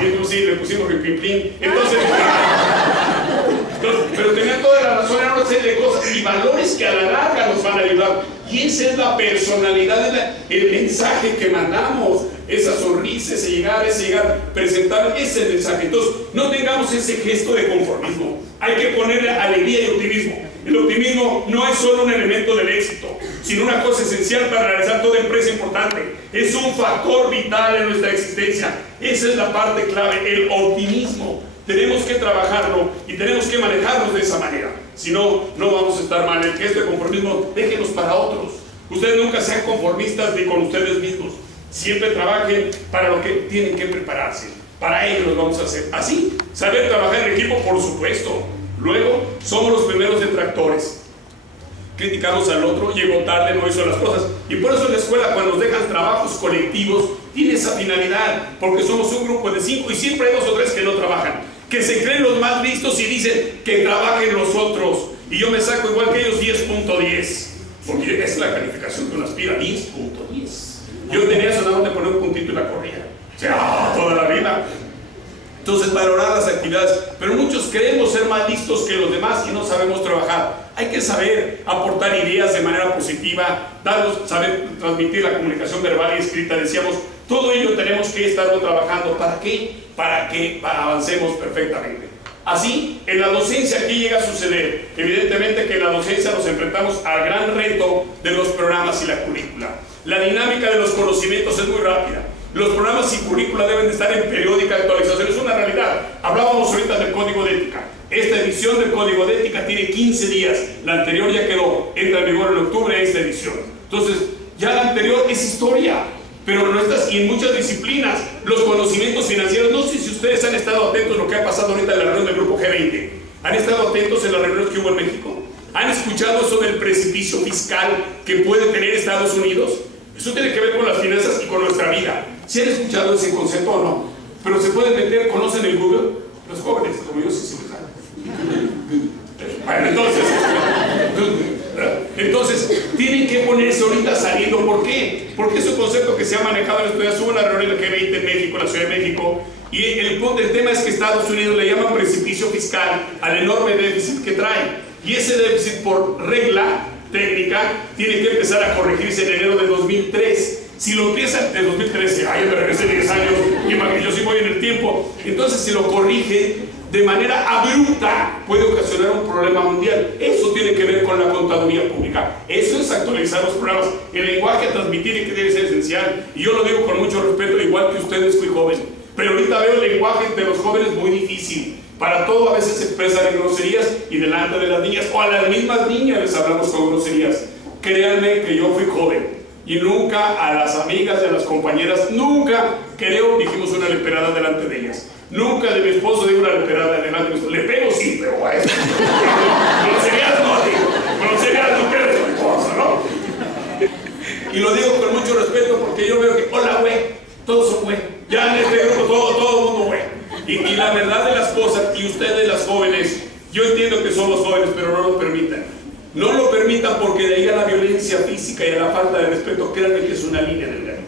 Y entonces sí, le pusimos el pimplín. Entonces, pero tenía toda la razón, era una serie de cosas y valores que a la larga nos van a ayudar. Y esa es la personalidad, el mensaje que mandamos, esa sonrisa, ese llegar, presentar ese mensaje. Entonces, no tengamos ese gesto de conformismo. Hay que ponerle alegría y optimismo. El optimismo no es solo un elemento del éxito, sino una cosa esencial para realizar toda empresa importante. Es un factor vital en nuestra existencia. Esa es la parte clave, el optimismo. Tenemos que trabajarlo y tenemos que manejarnos de esa manera. Si no, no vamos a estar mal. El gesto de conformismo, déjenos para otros. Ustedes nunca sean conformistas ni con ustedes mismos. Siempre trabajen para lo que tienen que prepararse. Para ello lo vamos a hacer. Así, saber trabajar en equipo, por supuesto. Luego, somos los primeros detractores. Criticamos al otro, llegó tarde, no hizo las cosas. Y por eso en la escuela, cuando nos dejan trabajos colectivos, tiene esa finalidad. Porque somos un grupo de 5 y siempre hay 2 o 3 que no trabajan. Que se creen los más listos y dicen que trabajen los otros. Y yo me saco igual que ellos 10.10. Porque es la calificación que uno aspira, 10.10. Yo tenía eso nada más de poner un puntito y la corría. O sea, toda la vida. Entonces, valorar las actividades. Pero muchos creemos ser más listos que los demás y no sabemos trabajar. Hay que saber aportar ideas de manera positiva, saber transmitir la comunicación verbal y escrita. Decíamos, todo ello tenemos que estarlo trabajando. ¿Para qué? Para que avancemos perfectamente. Así, en la docencia, ¿qué llega a suceder? Evidentemente que en la docencia nos enfrentamos al gran reto de los programas y la currícula. La dinámica de los conocimientos es muy rápida. Los programas y currícula deben de estar en periódica actualización, es una realidad. Hablábamos ahorita del Código de Ética. Esta edición del Código de Ética tiene 15 días, la anterior ya quedó, entra en vigor en octubre esta edición. Entonces, ya la anterior es historia, pero y en muchas disciplinas, los conocimientos financieros, no sé si ustedes han estado atentos a lo que ha pasado ahorita en la reunión del Grupo G20. ¿Han estado atentos en las reuniones que hubo en México? ¿Han escuchado sobre el precipicio fiscal que puede tener Estados Unidos? Eso tiene que ver con las finanzas y con nuestra vida. ¿Sí han escuchado ese concepto o no? Pero se pueden meter, ¿conocen el Google? Los jóvenes, como yo, sí se usan. Bueno, entonces, tienen que ponerse ahorita saliendo. ¿Por qué? Porque es un concepto que se ha manejado en estudios. Hubo una reunión de G20 en México, en la Ciudad de México, y el tema es que Estados Unidos le llaman precipicio fiscal al enorme déficit que trae. Y ese déficit, por regla técnica, tiene que empezar a corregirse en enero de 2003. Si lo empieza en 2013, ay, yo me regresé 10 años, y yo sí voy en el tiempo. Entonces, si lo corrige de manera abrupta, puede ocasionar un problema mundial. Eso tiene que ver con la contaduría pública. Eso es actualizar los programas. El lenguaje a transmitir que debe ser esencial. Y yo lo digo con mucho respeto, igual que ustedes, fui joven. Pero ahorita veo el lenguaje de los jóvenes muy difícil. Para todo a veces se expresan en groserías y delante de las niñas, o a las mismas niñas les hablamos con groserías. Créanme que yo fui joven. Y nunca a las amigas y a las compañeras, nunca, creo, dijimos una leperada delante de ellas. Nunca de mi esposo digo una leperada delante de mi esposo. Le pego sí, pero a eso. Groserías no digo. Groserías no quiero de mi esposa, ¿no? Y lo digo con mucho respeto porque yo veo que, hola, güey, todos son güey. Ya en este grupo todo el mundo güey. Y la verdad de las cosas, y ustedes las jóvenes, yo entiendo que somos jóvenes, pero no lo permitan. No lo permitan porque de ahí a la violencia física y a la falta de respeto, créanme que es una línea delgadita.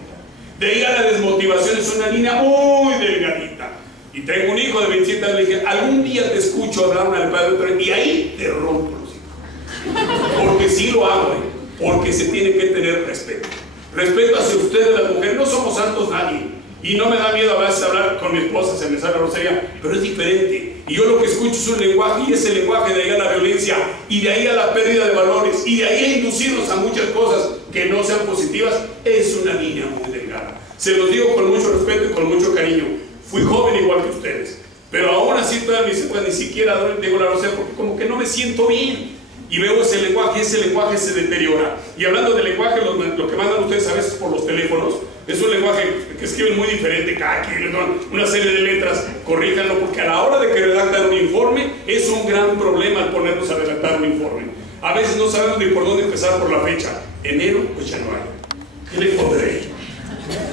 De ahí a la desmotivación es una línea muy delgadita. Y tengo un hijo de 27 años, le dije, algún día te escucho hablar una lepada de otra, y ahí te rompo los hijos. Porque sí lo hago, porque se tiene que tener respeto. Respeto hacia ustedes, las mujeres, no somos santos nadie. Y no me da miedo a veces hablar con mi esposa, se me sale grosería, pero es diferente. Y yo lo que escucho es un lenguaje, y ese lenguaje de ahí a la violencia, y de ahí a la pérdida de valores, y de ahí a inducirnos a muchas cosas que no sean positivas, es una línea muy delgada. Se los digo con mucho respeto y con mucho cariño. Fui joven igual que ustedes, pero aún así todavía ni siquiera digo la grosería porque como que no me siento bien. Y veo ese lenguaje se deteriora. Y hablando de lenguaje, lo que mandan ustedes a veces por los teléfonos, es un lenguaje que escriben muy diferente, cada quien una serie de letras, corríjanlo, porque a la hora de que redactan un informe, es un gran problema al ponernos a redactar un informe. A veces no sabemos ni por dónde empezar por la fecha. Enero, pues ya no hay. ¿Qué le pondré?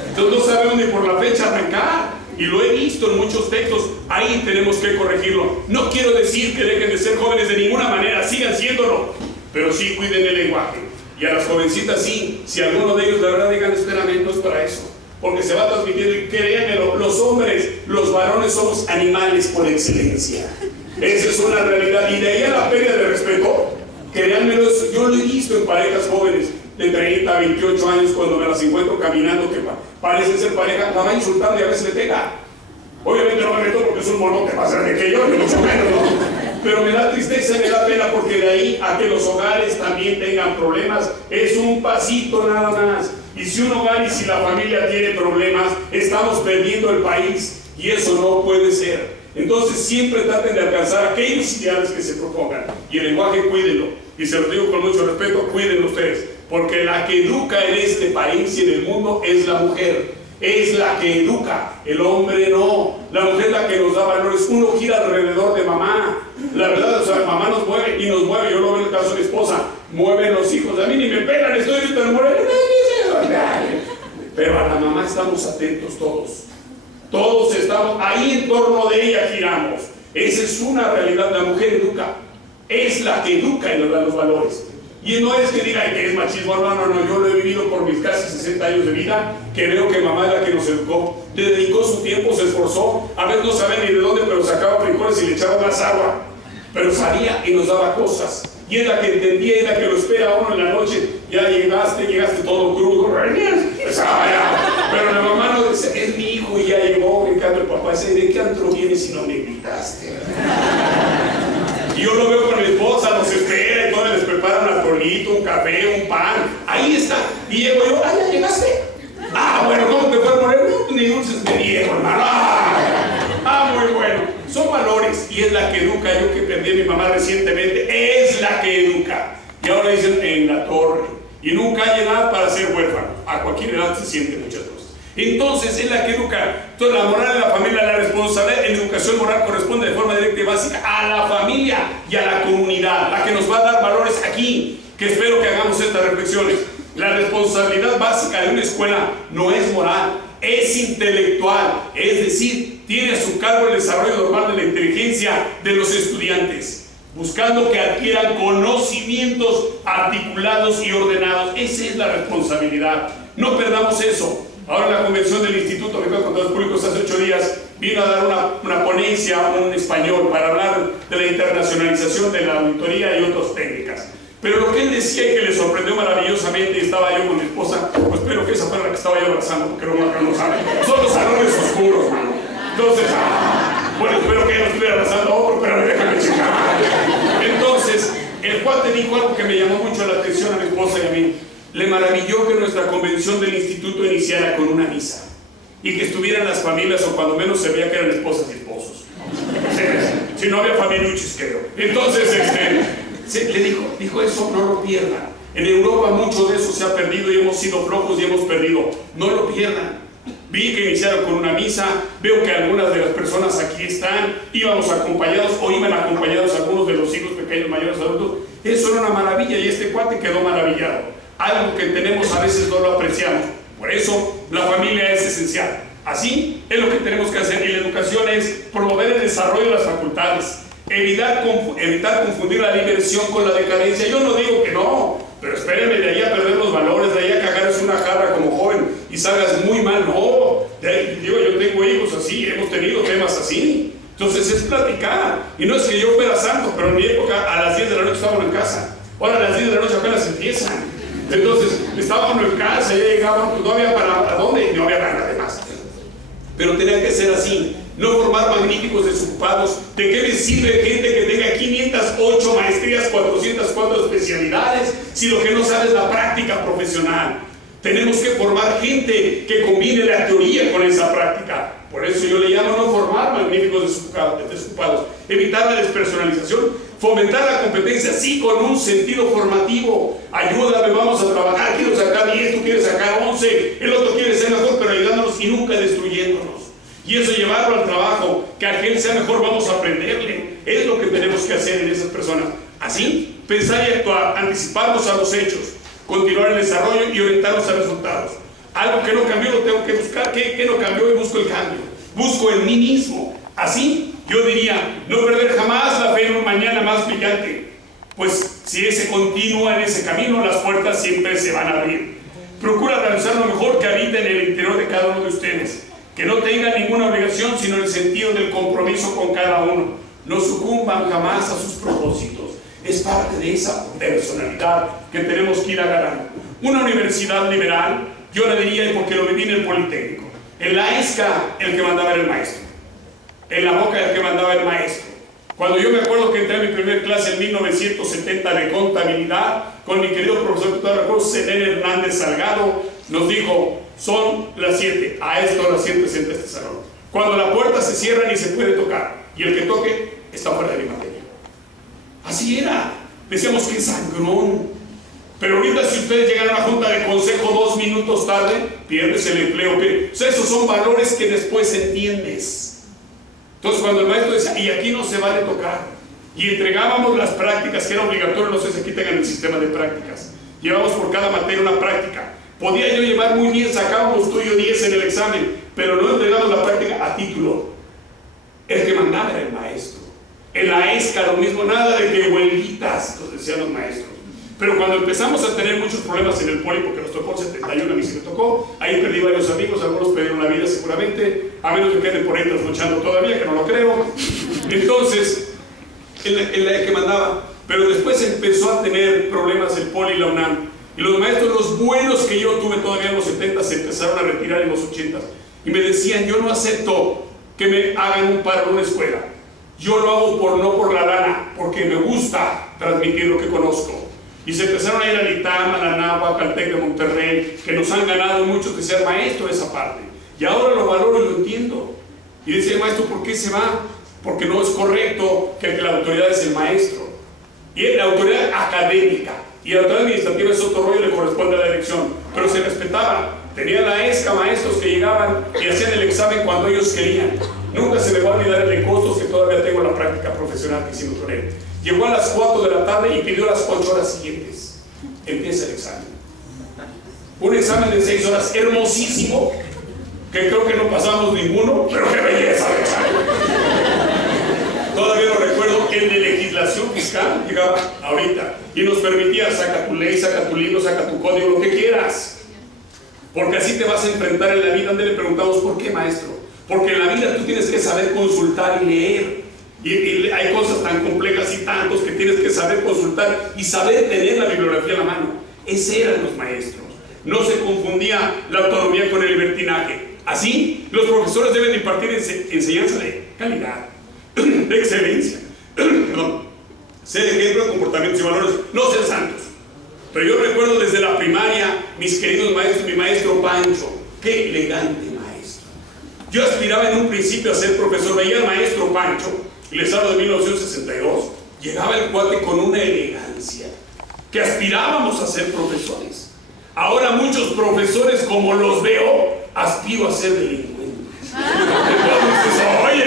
Entonces no sabemos ni por la fecha arrancar. Y lo he visto en muchos textos, ahí tenemos que corregirlo. No quiero decir que dejen de ser jóvenes de ninguna manera, sigan siéndolo, pero sí cuiden el lenguaje. Y a las jovencitas sí, si alguno de ellos de verdad digan, espérame, no es para eso, porque se va a transmitir, créanmelo, los hombres, los varones somos animales por excelencia. Esa es una realidad. Y de ahí a la pérdida de respeto, créanme, yo lo he visto en parejas jóvenes de 30, 28 años, cuando me las encuentro caminando, que parecen ser pareja, la va insultando y a veces le pega. Obviamente no me meto porque es un monote más grande que yo, ni mucho menos, ¿no? Pero me da tristeza y me da pena, porque de ahí a que los hogares también tengan problemas es un pasito nada más. Y si un hogar y si la familia tiene problemas, estamos perdiendo el país, y eso no puede ser. Entonces siempre traten de alcanzar aquellos ideales que se propongan, y el lenguaje cuídenlo, y se lo digo con mucho respeto, cuídenlo ustedes, porque la que educa en este país y en el mundo es la mujer. Es la que educa, el hombre no. La mujer es la que nos da valores. Uno gira alrededor de mamá. La verdad, o sea, mamá nos mueve y nos mueve. Yo lo veo en el caso de mi esposa. Mueven los hijos. A mí ni me pegan, estoy ahorita en muere. Pero a la mamá estamos atentos todos. Todos estamos ahí, en torno de ella giramos. Esa es una realidad. La mujer educa. Es la que educa y nos da los valores. Y no es que diga que es machismo, no, yo lo he vivido por mis casi 60 años de vida, que veo que mamá es la que nos educó, le dedicó su tiempo, se esforzó, a veces no sabe ni de dónde, pero sacaba frijoles y le echaba más agua, pero salía y nos daba cosas, y es la que entendía, es la que lo espera a uno en la noche, ya llegaste todo crudo, pero la mamá no dice, es mi hijo y ya llegó, en cambio el papá dice, ¿de qué antro vienes si no me invitaste? Y yo lo veo con mi esposa, nos espera y todo, les prepara un atolito, un café, un pan. Ahí está. Y llego yo, ¿ya llegaste? Bueno, ¿cómo te fue a poner? No, ni dulces me dieron, hermano. Muy bueno. Son valores, y es la que educa. Yo que perdí a mi mamá recientemente, es la que educa. Y ahora dicen en la torre. Y nunca hay edad para ser huérfano. A cualquier edad se siente muchas cosas. Entonces es la que educa. Entonces la moral de la familia, la responsabilidad en educación moral corresponde de forma directa y básica a la familia y a la comunidad, la que nos va a dar valores aquí, que espero que hagamos estas reflexiones. La responsabilidad básica de una escuela no es moral, es intelectual, es decir, tiene a su cargo el desarrollo normal de la inteligencia de los estudiantes, buscando que adquieran conocimientos articulados y ordenados. Esa es la responsabilidad. No perdamos eso. Ahora la convención del Instituto de Contadores Públicos hace 8 días vino a dar una ponencia un español para hablar de la internacionalización de la auditoría y otras técnicas. Pero lo que él decía y que le sorprendió maravillosamente, y estaba yo con mi esposa, pues espero que esa fuera la que estaba yo abrazando, porque no sabe. Son los salones oscuros, mano. Entonces, bueno, espero que no estuviera abrazando a otro, pero déjame checar. Entonces, el cuate dijo algo que me llamó mucho la atención a mi esposa y a mí. Le maravilló que nuestra convención del instituto iniciara con una misa y que estuvieran las familias, o cuando menos se veía que eran esposas y esposos. Si no había familiuchis, creo. Entonces, le dijo eso, no lo pierdan. En Europa mucho de eso se ha perdido y hemos sido flojos y hemos perdido. No lo pierdan. Vi que iniciaron con una misa, veo que algunas de las personas aquí están, íbamos acompañados o iban acompañados algunos de los hijos pequeños, mayores, adultos. Eso era una maravilla y este cuate quedó maravillado. Algo que tenemos a veces no lo apreciamos. Por eso la familia es esencial. Así es lo que tenemos que hacer. Y la educación es promover el desarrollo de las facultades, evitar confundir la diversión con la decadencia. Yo no digo que no, pero espérenme, de ahí a perder los valores, de ahí a cagarse una jarra como joven y salgas muy mal. No, de ahí, digo, yo tengo hijos así, hemos tenido temas así. Entonces es platicar. Y no es que yo fuera santo, pero en mi época a las 10 de la noche estábamos en casa. Ahora a las 10 de la noche apenas empiezan. Entonces estábamos en casa, ya llegaban, no había para dónde, no había nada de más. Pero tenía que ser así, no formar magníficos desocupados. ¿De qué les sirve gente que tenga 508 maestrías, 404 especialidades, si lo que no sabe es la práctica profesional? Tenemos que formar gente que combine la teoría con esa práctica. Por eso yo le llamo no formar magníficos desocupados, evitar la despersonalización, fomentar la competencia, sí, con un sentido formativo. Ayúdame, vamos a trabajar, quiero sacar 10, tú quieres sacar 11, el otro quiere ser mejor, pero ayudándonos y nunca destruyéndonos. Y eso llevarlo al trabajo, que aquel sea mejor, vamos a aprenderle. Es lo que tenemos que hacer en esas personas. Así, pensar y actuar, anticiparnos a los hechos, continuar el desarrollo y orientarnos a resultados. Algo que no cambió lo tengo que buscar. ¿Qué no cambió? Y busco el cambio. Busco en mí mismo. Así, yo diría, no perder jamás la fe en un mañana más brillante. Pues si ese continúa en ese camino, las puertas siempre se van a abrir. Procura realizar lo mejor que habita en el interior de cada uno de ustedes. que no tengan ninguna obligación, sino en el sentido del compromiso con cada uno. No sucumban jamás a sus propósitos. Es parte de esa personalidad que tenemos que ir agarrando. Una universidad liberal, yo le diría, porque lo viví en el Politécnico, en la ESCA el que mandaba era el maestro, en la Boca el que mandaba el maestro. Cuando yo me acuerdo que entré a mi primer clase en 1970 de contabilidad, con mi querido profesor que todavía recuerdo, Zenén Hernández Salgado, nos dijo: son las 7, a esto las 7 se entra este salón. Cuando la puerta se cierra ni se puede tocar, y el que toque está fuera de mi materia. Así era. Decíamos que sangrón. Pero ahorita, si ustedes llegan a una junta de consejo 2 minutos tarde, pierdes el empleo. O sea, esos son valores que después entiendes. Entonces, cuando el maestro decía, y aquí no se vale tocar, y entregábamos las prácticas, que era obligatorio, no sé si aquí tengan el sistema de prácticas, llevamos por cada materia una práctica. Podía yo llevar muy bien, sacábamos tú y yo 10 en el examen, pero no entregamos la práctica a título. El que mandaba era el maestro. En la ESCA lo mismo, nada de que huelguitas, nos decían los maestros. Pero cuando empezamos a tener muchos problemas en el poli, porque nos tocó el 71, a mí sí me tocó, ahí perdí varios amigos, algunos perdieron la vida seguramente, a menos que queden por ahí luchando todavía, que no lo creo. Entonces, en la que mandaba, pero después empezó a tener problemas el poli y la UNAM. Y los maestros, los buenos que yo tuve todavía en los 70, se empezaron a retirar en los 80. Y me decían, yo no acepto que me hagan un paro en una escuela. Yo lo hago no por la lana, porque me gusta transmitir lo que conozco. Y se empezaron a ir al ITAM, a la Anáhuac, al TEC de Monterrey, que nos han ganado muchos que sean maestros de esa parte. Y ahora lo valoro y lo entiendo. Y dice, maestro, ¿por qué se va? Porque no es correcto que la autoridad es el maestro. Y la autoridad académica. Y la autoridad administrativa es otro rollo, le corresponde a la dirección. Pero se respetaba. Tenía la ESCA maestros que llegaban y hacían el examen cuando ellos querían. Nunca se me va a olvidar el de costos, que todavía tengo la práctica profesional que hicimos con él. Llegó a las 4 de la tarde y pidió las 8 horas siguientes. Empieza el examen. Un examen de 6 horas hermosísimo, que creo que no pasamos ninguno, pero qué belleza de examen. Todavía lo recuerdo, el de legislación fiscal llegaba ahorita y nos permitía, saca tu ley, saca tu libro, saca tu código, lo que quieras. Porque así te vas a enfrentar en la vida. Donde le preguntamos, ¿por qué, maestro? Porque en la vida tú tienes que saber consultar y leer. Y hay cosas tan complejas y tantos que tienes que saber consultar y saber tener la bibliografía en la mano. Esos eran los maestros. No se confundía la autonomía con el libertinaje. Así, los profesores deben impartir enseñanza de calidad, de excelencia. Perdón. Ser ejemplo de comportamientos y valores, no ser santos. Pero yo recuerdo desde la primaria, mis queridos maestros, mi maestro Pancho, qué elegante maestro. Yo aspiraba en un principio a ser profesor, veía al maestro Pancho, y les hablo de 1962, llegaba el cuate con una elegancia, que aspirábamos a ser profesores. Ahora muchos profesores, como los veo, aspiro a ser delincuentes. Entonces, oye,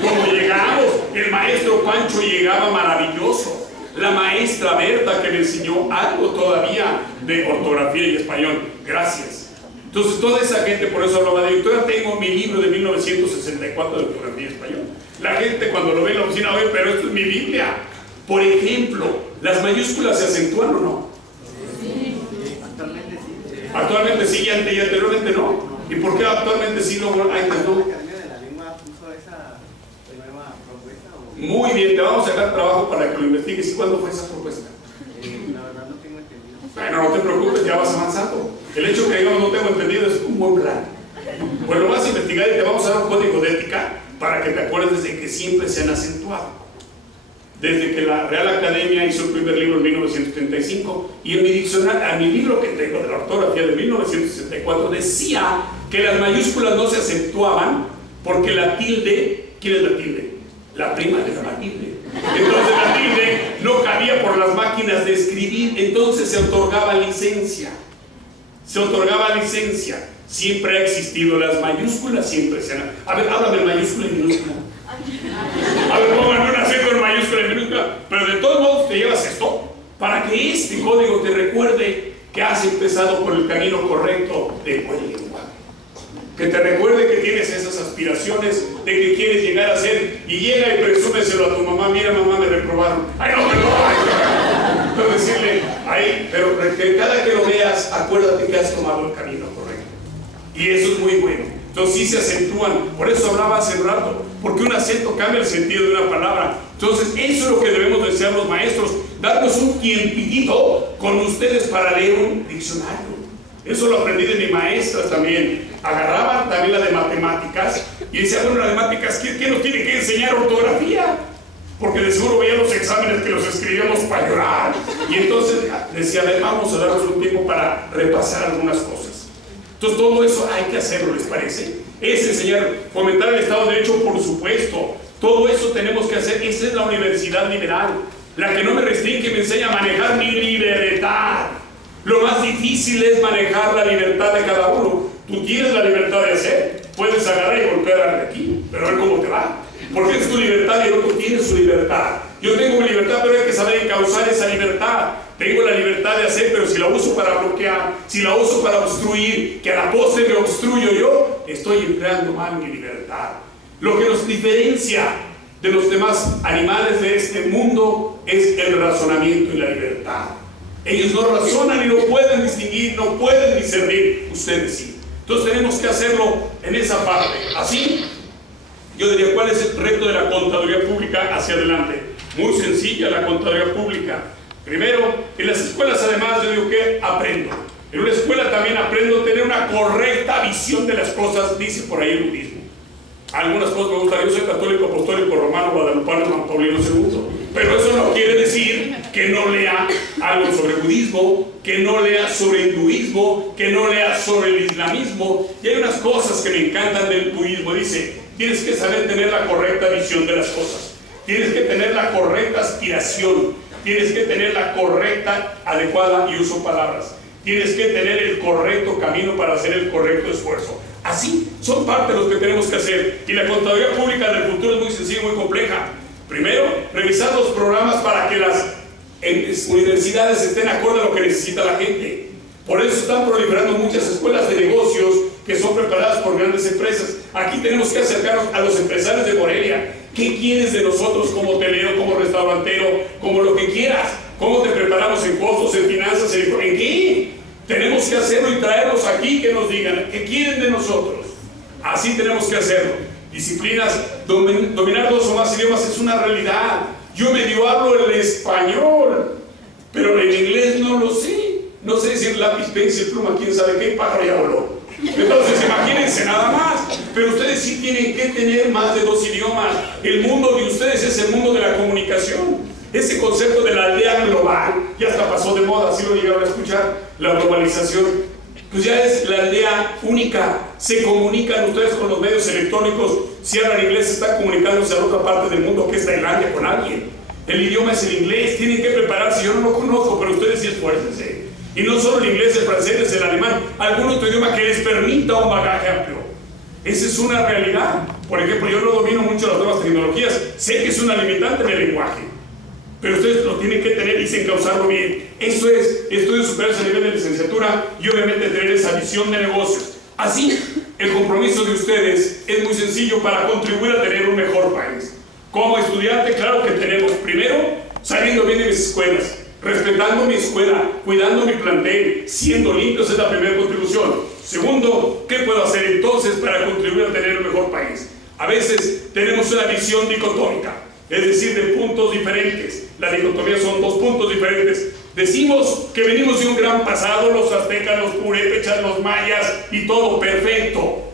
como llegamos, el maestro Pancho llegaba maravilloso. La maestra Berta, que me enseñó algo todavía de ortografía y español, gracias. Entonces toda esa gente, por eso hablaba de ello. Todavía tengo mi libro de 1964 de ortografía y español. La gente cuando lo ve en la oficina, oye, pero esto es mi Biblia. Por ejemplo, ¿las mayúsculas se acentúan o no? Sí. Actualmente sí. Actualmente sí, y anteriormente no. ¿Y por qué actualmente sí no? Antes no. Muy bien, te vamos a dejar trabajo para que lo investigues. ¿Y cuándo fue esa propuesta? La verdad no tengo entendido. Bueno, no te preocupes, ya vas avanzando. El hecho que digamos no tengo entendido es un buen plan. Pues lo vas a investigar y te vamos a dar un código de ética para que te acuerdes de que siempre se han acentuado. Desde que la Real Academia hizo el primer libro en 1935, y en mi diccionario, a mi libro que tengo de la ortografía de 1964, decía que las mayúsculas no se acentuaban porque la tilde, ¿quién es la tilde? La prima de la tilde. Entonces la tilde no cabía por las máquinas de escribir, entonces se otorgaba licencia. Se otorgaba licencia. Siempre ha existido las mayúsculas, siempre se han... A ver, háblame en mayúscula y minúscula. A ver, pónganme un acento en mayúscula y minúscula. Pero de todos modos te llevas esto para que este código te recuerde que has empezado por el camino correcto del buen lenguaje. Que te recuerde que tienes esas aspiraciones de que quieres llegar a ser, y llega y presúmeselo a tu mamá. Mira, mamá, me reprobaron. Ay, no, perdón. Entonces decirle, ahí, pero que cada que lo veas, acuérdate que has tomado el camino correcto. Y eso es muy bueno. Entonces sí se acentúan. Por eso hablaba hace un rato, porque un acento cambia el sentido de una palabra. Entonces eso es lo que debemos desear los maestros, darnos un tiempito con ustedes para leer un diccionario. Eso lo aprendí de mi maestra también. Agarraban también la de matemáticas y decía, bueno, la de matemáticas, ¿qué nos tiene que enseñar? Ortografía. Porque de seguro veía los exámenes que los escribíamos para llorar. Y entonces decía, a ver, vamos a darnos un tiempo para repasar algunas cosas. Entonces todo eso hay que hacerlo, ¿les parece? Es enseñar, fomentar el Estado de Derecho, por supuesto. Todo eso tenemos que hacer. Esa es la universidad liberal, la que no me restringe, me enseña a manejar mi libertad. Lo más difícil es manejar la libertad de cada uno. Tú tienes la libertad de hacer, puedes agarrar y golpear de aquí, pero a ver cómo te va. Porque es tu libertad y el otro tiene su libertad. Yo tengo mi libertad, pero hay que saber encauzar esa libertad. Tengo la libertad de hacer, pero si la uso para bloquear, si la uso para obstruir, que a la postre me obstruyo yo, estoy empleando mal mi libertad. Lo que nos diferencia de los demás animales de este mundo es el razonamiento y la libertad. Ellos no razonan y no pueden distinguir, no pueden discernir. Ustedes sí. Entonces tenemos que hacerlo en esa parte. Así, yo diría, ¿cuál es el reto de la contaduría pública hacia adelante? Muy sencilla la contaduría pública. Primero, en las escuelas además yo digo que aprendo. En una escuela también aprendo a tener una correcta visión de las cosas, dice por ahí el budismo. Algunas cosas me gustan, yo soy católico, apostólico, romano, guadalupano, Juan Paulino II. Pero eso no quiere decir que no lea algo sobre budismo, que no lea sobre hinduismo, que no lea sobre el islamismo. Y hay unas cosas que me encantan del budismo. Dice, tienes que saber tener la correcta visión de las cosas. Tienes que tener la correcta aspiración. Tienes que tener la correcta, adecuada, y uso palabras. Tienes que tener el correcto camino para hacer el correcto esfuerzo. Así son parte de los que tenemos que hacer. Y la contaduría pública del futuro es muy sencilla y muy compleja. Primero, revisar los programas para que las universidades estén acorde a lo que necesita la gente. Por eso están proliferando muchas escuelas de negocios que son preparadas por grandes empresas. Aquí tenemos que acercarnos a los empresarios de Morelia. ¿Qué quieres de nosotros como hotelero, como restaurantero, como lo que quieras? ¿Cómo te preparamos en costos, en finanzas, en qué? Tenemos que hacerlo y traerlos aquí que nos digan qué quieren de nosotros. Así tenemos que hacerlo. Disciplinas, dominar 2 o más idiomas es una realidad. Yo medio hablo el español, pero el inglés no lo sé. No sé decir lápiz, pencil, pluma, quién sabe qué, pájaro ya voló. Entonces imagínense nada más. Pero ustedes sí tienen que tener más de 2 idiomas. El mundo de ustedes es el mundo de la comunicación. Ese concepto de la aldea global ya hasta pasó de moda, así lo llegaron a escuchar, la globalización. Pues ya es la aldea única. Se comunican ustedes con los medios electrónicos. Si hablan inglés, están comunicándose a la otra parte del mundo que es Tailandia con alguien. El idioma es el inglés. Tienen que prepararse. Yo no lo conozco, pero ustedes sí esfuércense. Y no solo el inglés, el francés, el alemán, algún otro idioma que les permita un bagaje amplio. Esa es una realidad. Por ejemplo, yo no domino mucho las nuevas tecnologías. Sé que es una limitante del lenguaje. Pero ustedes lo tienen que tener y sin causarlo bien. Eso es estudios superiores a nivel de licenciatura y obviamente tener esa visión de negocios. Así, el compromiso de ustedes es muy sencillo para contribuir a tener un mejor país. Como estudiante, claro que tenemos, primero, saliendo bien de mis escuelas, respetando mi escuela, cuidando mi plantel, siendo limpios es la primera contribución. Segundo, ¿qué puedo hacer entonces para contribuir a tener un mejor país? A veces tenemos una visión dicotómica. Es decir, de puntos diferentes. La dicotomía son 2 puntos diferentes. Decimos que venimos de un gran pasado, los aztecas, los purépechas, los mayas y todo perfecto.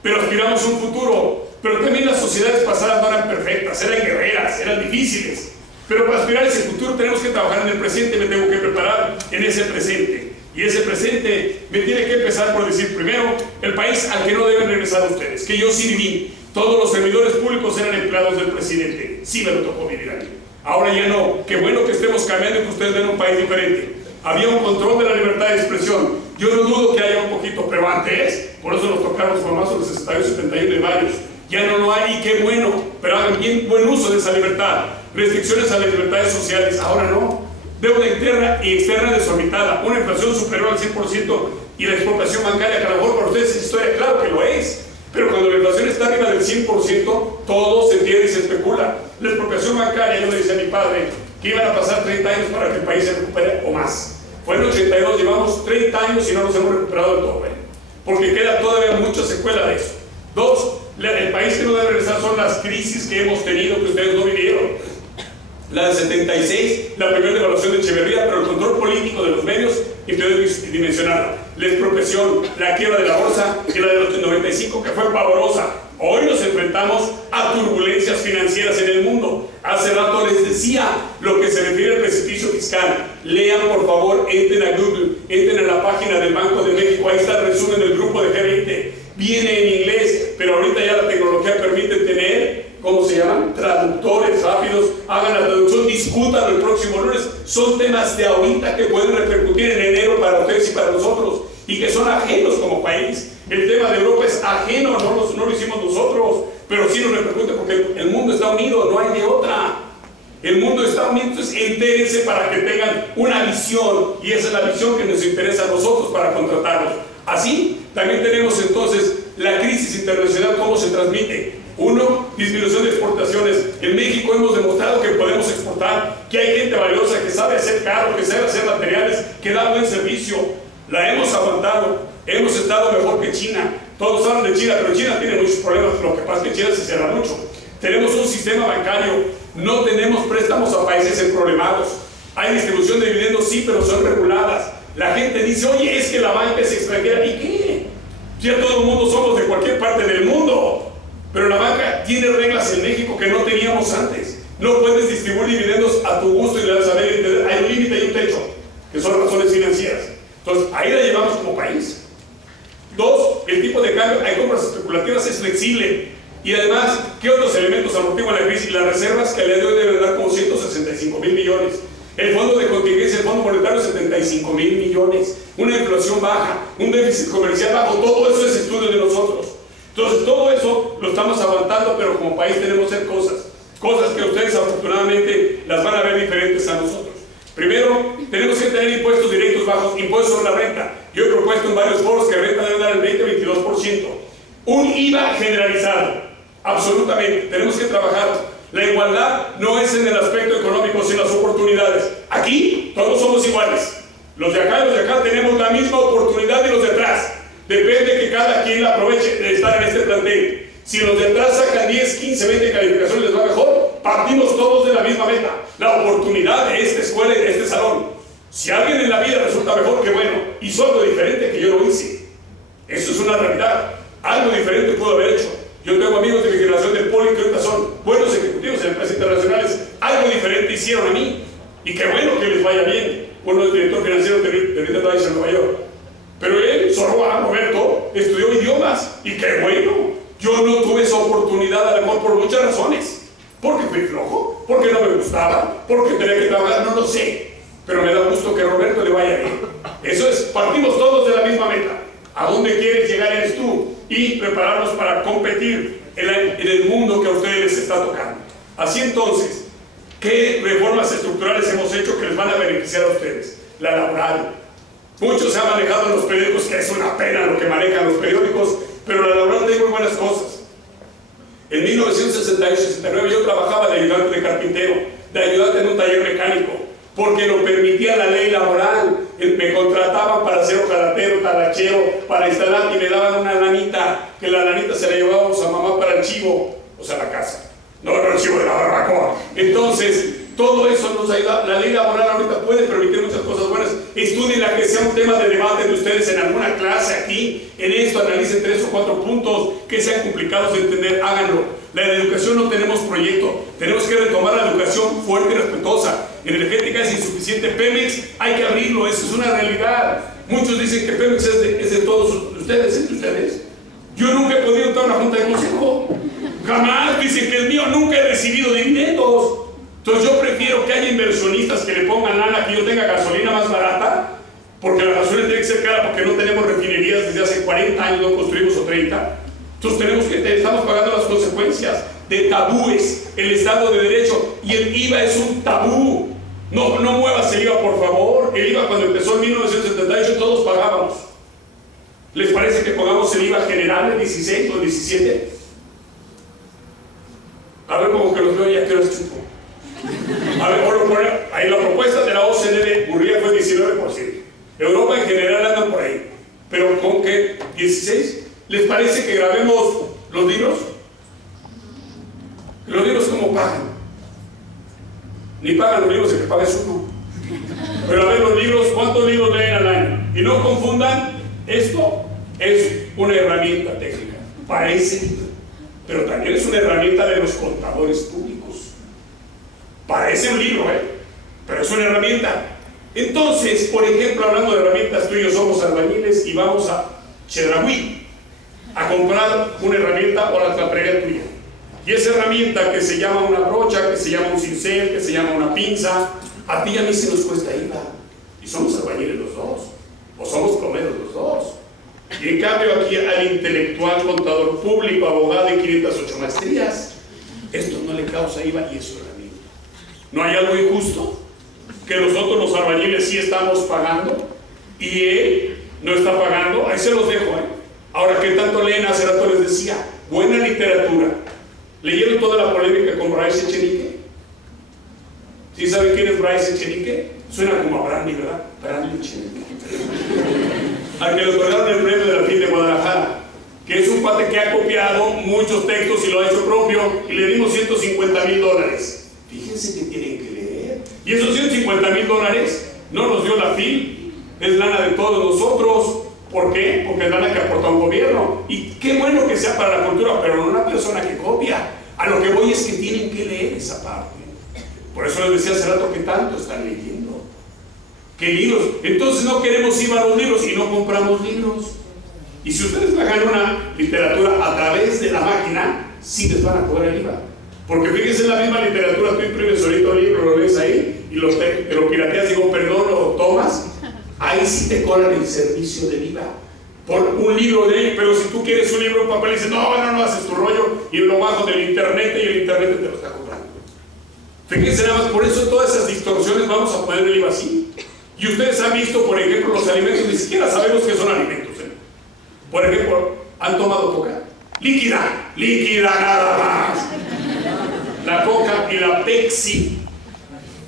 Pero aspiramos a un futuro. Pero también las sociedades pasadas no eran perfectas, eran guerreras, eran difíciles. Pero para aspirar a ese futuro tenemos que trabajar en el presente, me tengo que preparar en ese presente. Y ese presente me tiene que empezar por decir primero, el país al que no deben regresar ustedes, que yo sí viví. Todos los servidores públicos eran empleados del presidente. Sí me lo tocó vivir ahí. Ahora ya no. Qué bueno que estemos cambiando y que ustedes ven un país diferente. Había un control de la libertad de expresión. Yo no dudo que haya un poquito, pero antes, por eso nos tocaron los famazos de 62, 71 y varios. Ya no lo hay y qué bueno, pero hagan bien buen uso de esa libertad. Restricciones a las libertades sociales, ahora no. Deuda interna y externa desorbitada, una inflación superior al 100% y la expropiación bancaria, que a lo mejor para ustedes es historia, claro que lo es. Pero cuando la inflación está arriba del 100%, todo se pierde y se especula. La expropiación bancaria, yo le decía a mi padre que iban a pasar 30 años para que el país se recupere o más. Fue en 82, llevamos 30 años y no nos hemos recuperado del todo, porque queda todavía mucha secuela de eso. Dos, el país que no debe regresar son las crisis que hemos tenido que ustedes no vivieron. La del 76, la primera devaluación de Echeverría, pero el control político de los medios impidió dimensionarla. La expropiación, la quiebra de la bolsa y la de los 95, que fue pavorosa. Hoy nos enfrentamos a turbulencias financieras en el mundo. Hace rato les decía lo que se refiere al precipicio fiscal. Lean, por favor, entren a Google, entren a la página del Banco de México. Ahí está el resumen del grupo de G20. Viene en inglés, pero ahorita ya la tecnología permite tener, ¿cómo se llaman? Traductores rápidos. Hagan la traducción, discútanlo el próximo lunes. Son temas de ahorita que pueden repercutir en enero para ustedes y para nosotros, y que son ajenos como país. El tema de Europa es ajeno, no lo hicimos nosotros, pero sí nos repercute porque el mundo está unido, no hay de otra. El mundo está unido, entonces entérense para que tengan una visión, y esa es la visión que nos interesa a nosotros para contratarlos. Así, también tenemos entonces la crisis internacional, cómo se transmite. Uno, disminución de exportaciones. En México hemos demostrado que podemos exportar, que hay gente valiosa que sabe hacer carro, que sabe hacer materiales, que da buen servicio. La hemos aguantado, hemos estado mejor que China. Todos hablan de China, pero China tiene muchos problemas. Lo que pasa es que China se cierra mucho. Tenemos un sistema bancario, no tenemos préstamos a países emproblemados. Hay distribución de dividendos, sí, pero son reguladas. La gente dice, oye, es que la banca es extranjera. ¿Y qué? Ya todo el mundo somos de cualquier parte del mundo. Pero la banca tiene reglas en México que no teníamos antes. No puedes distribuir dividendos a tu gusto y le das a ver. Hay un límite y un techo, que son razones financieras. Entonces, ahí la llevamos como país. Dos, el tipo de cambio, hay compras especulativas, es flexible. Y además, ¿qué otros elementos amortiguan la crisis? Las reservas, que al día de hoy deben dar como 165,000 millones. El fondo de contingencia, el fondo monetario, 75,000 millones. Una inflación baja, un déficit comercial bajo, todo eso es estudio de nosotros. Entonces, todo eso lo estamos aguantando, pero como país tenemos que hacer cosas que ustedes afortunadamente las van a ver diferentes a nosotros. Primero, tenemos que tener impuestos directos bajos, impuestos sobre la renta. Yo he propuesto en varios foros que renta debe dar el 20-22%. Un IVA generalizado, absolutamente. Tenemos que trabajar. La igualdad no es en el aspecto económico, sino en las oportunidades. Aquí todos somos iguales. Los de acá tenemos la misma oportunidad y los de atrás. Depende que cada quien la aproveche de estar en este plantel. Si los de atrás sacan 10, 15, 20 calificaciones les va mejor, partimos todos de la misma meta. La oportunidad de esta escuela y de este salón. Si alguien en la vida resulta mejor, que bueno, hizo algo diferente que yo no hice. Eso es una realidad. Algo diferente pudo haber hecho. Yo tengo amigos de mi generación del Poli que ahorita son buenos ejecutivos en empresas internacionales. Algo diferente hicieron a mí. Y qué bueno que les vaya bien. Uno es director financiero de Rita Dice en Nueva York. Pero él, Roberto, estudió idiomas. Y qué bueno. Yo no tuve esa oportunidad, a lo mejor por muchas razones. Porque fui flojo, porque no me gustaba, porque tenía que trabajar, no lo sé. Pero me da gusto que a Roberto le vaya bien. Eso es, partimos todos de la misma meta. ¿A dónde quieres llegar eres tú? Y prepararnos para competir en el mundo que a ustedes les está tocando. Así entonces, ¿qué reformas estructurales hemos hecho que les van a beneficiar a ustedes? La laboral. Muchos se han manejado en los periódicos, que es una pena lo que manejan los periódicos, pero la laboral tiene muy buenas cosas. En 1968-69 yo trabajaba de ayudante de carpintero, de ayudante en un taller mecánico, porque lo permitía la ley laboral. Me contrataban para ser ojalatero, talachero, para instalar, y me daban una lanita, que la lanita se la llevábamos a mamá para el chivo, o sea, la casa. No el chivo de la barbacoa. Entonces, todo eso nos ayuda. La ley laboral ahorita puede permitir muchas cosas buenas. Estudienla, que sea un tema de debate de ustedes en alguna clase aquí. En esto analicen 3 o 4 puntos que sean complicados de entender, háganlo. La educación no tenemos proyecto. Tenemos que retomar la educación fuerte y respetuosa. Energética es insuficiente. Pemex hay que abrirlo, eso es una realidad. Muchos dicen que Pemex es de todos ustedes, ¿es de ustedes? Yo nunca he podido entrar a una junta de consejo. Jamás. Dicen que es mío, nunca he recibido dividendos. Entonces yo prefiero que haya inversionistas que le pongan lana, que yo tenga gasolina más barata, porque la gasolina tiene que ser cara, porque no tenemos refinerías desde hace 40 años, no construimos, o 30. Entonces estamos pagando las consecuencias de tabúes, el Estado de Derecho, y el IVA es un tabú. No muevas el IVA, por favor. El IVA, cuando empezó en 1978, todos pagábamos. ¿Les parece que pongamos el IVA general el 16 o el 17? A ver, como que los veo ya que los chupo. A ver, ahí la propuesta de la OCDE, Hungría fue 19%. Europa en general andan por ahí. Pero ¿con qué? ¿16? ¿Les parece que grabemos ¿Los libros? ¿Los libros cómo pagan? Ni pagan los libros, el que paga es uno. Pero a ver, los libros, ¿cuántos libros leen al año? Y no confundan, esto es una herramienta técnica para ese libro, pero también es una herramienta de los contadores públicos. Parece un libro, pero es una herramienta. Entonces, por ejemplo, hablando de herramientas, tú y yo somos albañiles y vamos a Chedraui a comprar una herramienta o la trapería tuya. Y esa herramienta que se llama una brocha, que se llama un cincel, que se llama una pinza, a ti y a mí se nos cuesta IVA. Y somos albañiles los dos, o somos plomeros los dos. Y en cambio aquí al intelectual, contador público, abogado de 508 maestrías, esto no le causa IVA y es su herramienta. ¿No hay algo injusto? Que nosotros los albañiles sí estamos pagando y él no está pagando. Ahí se los dejo, Ahora, ¿qué tanto leen? Hace rato les decía, buena literatura. ¿Leyeron toda la polémica con Bryce Echenique? ¿Sí saben quién es Bryce Echenique? Suena como a Brandy, ¿verdad? Brandy Echenique. Al que le otorgaron el premio de la FIL de Guadalajara, que es un cuate que ha copiado muchos textos y lo ha hecho propio, y le dimos $150,000. Fíjense que tienen que leer. Y esos $150,000 no los dio la FIL, es lana de todos nosotros. ¿Por qué? Porque es lana que aporta un gobierno. Y qué bueno que sea para la cultura, pero no una persona que copia. A lo que voy es que tienen que leer esa parte. Por eso les decía hace rato que tanto están leyendo. ¿Qué libros? Entonces no queremos ir a los libros y no compramos libros. Y si ustedes bajan una literatura a través de la máquina, sí les van a cobrar el IVA. Porque fíjense en la misma literatura, tú imprimes ahorita un libro, lo ves ahí, y te lo pirateas, digo, perdón, lo tomas. Ahí sí te cobran el servicio del IVA por un libro de él, pero si tú quieres un libro en papel y dices, no, haces tu rollo y lo bajo del internet y el internet te lo está cobrando. Fíjense nada más, por eso todas esas distorsiones vamos a poner el IVA así. Y ustedes han visto, por ejemplo, los alimentos, ni siquiera sabemos qué son alimentos. Por ejemplo, ¿han tomado coca? Líquida, nada más. La coca y la Pepsi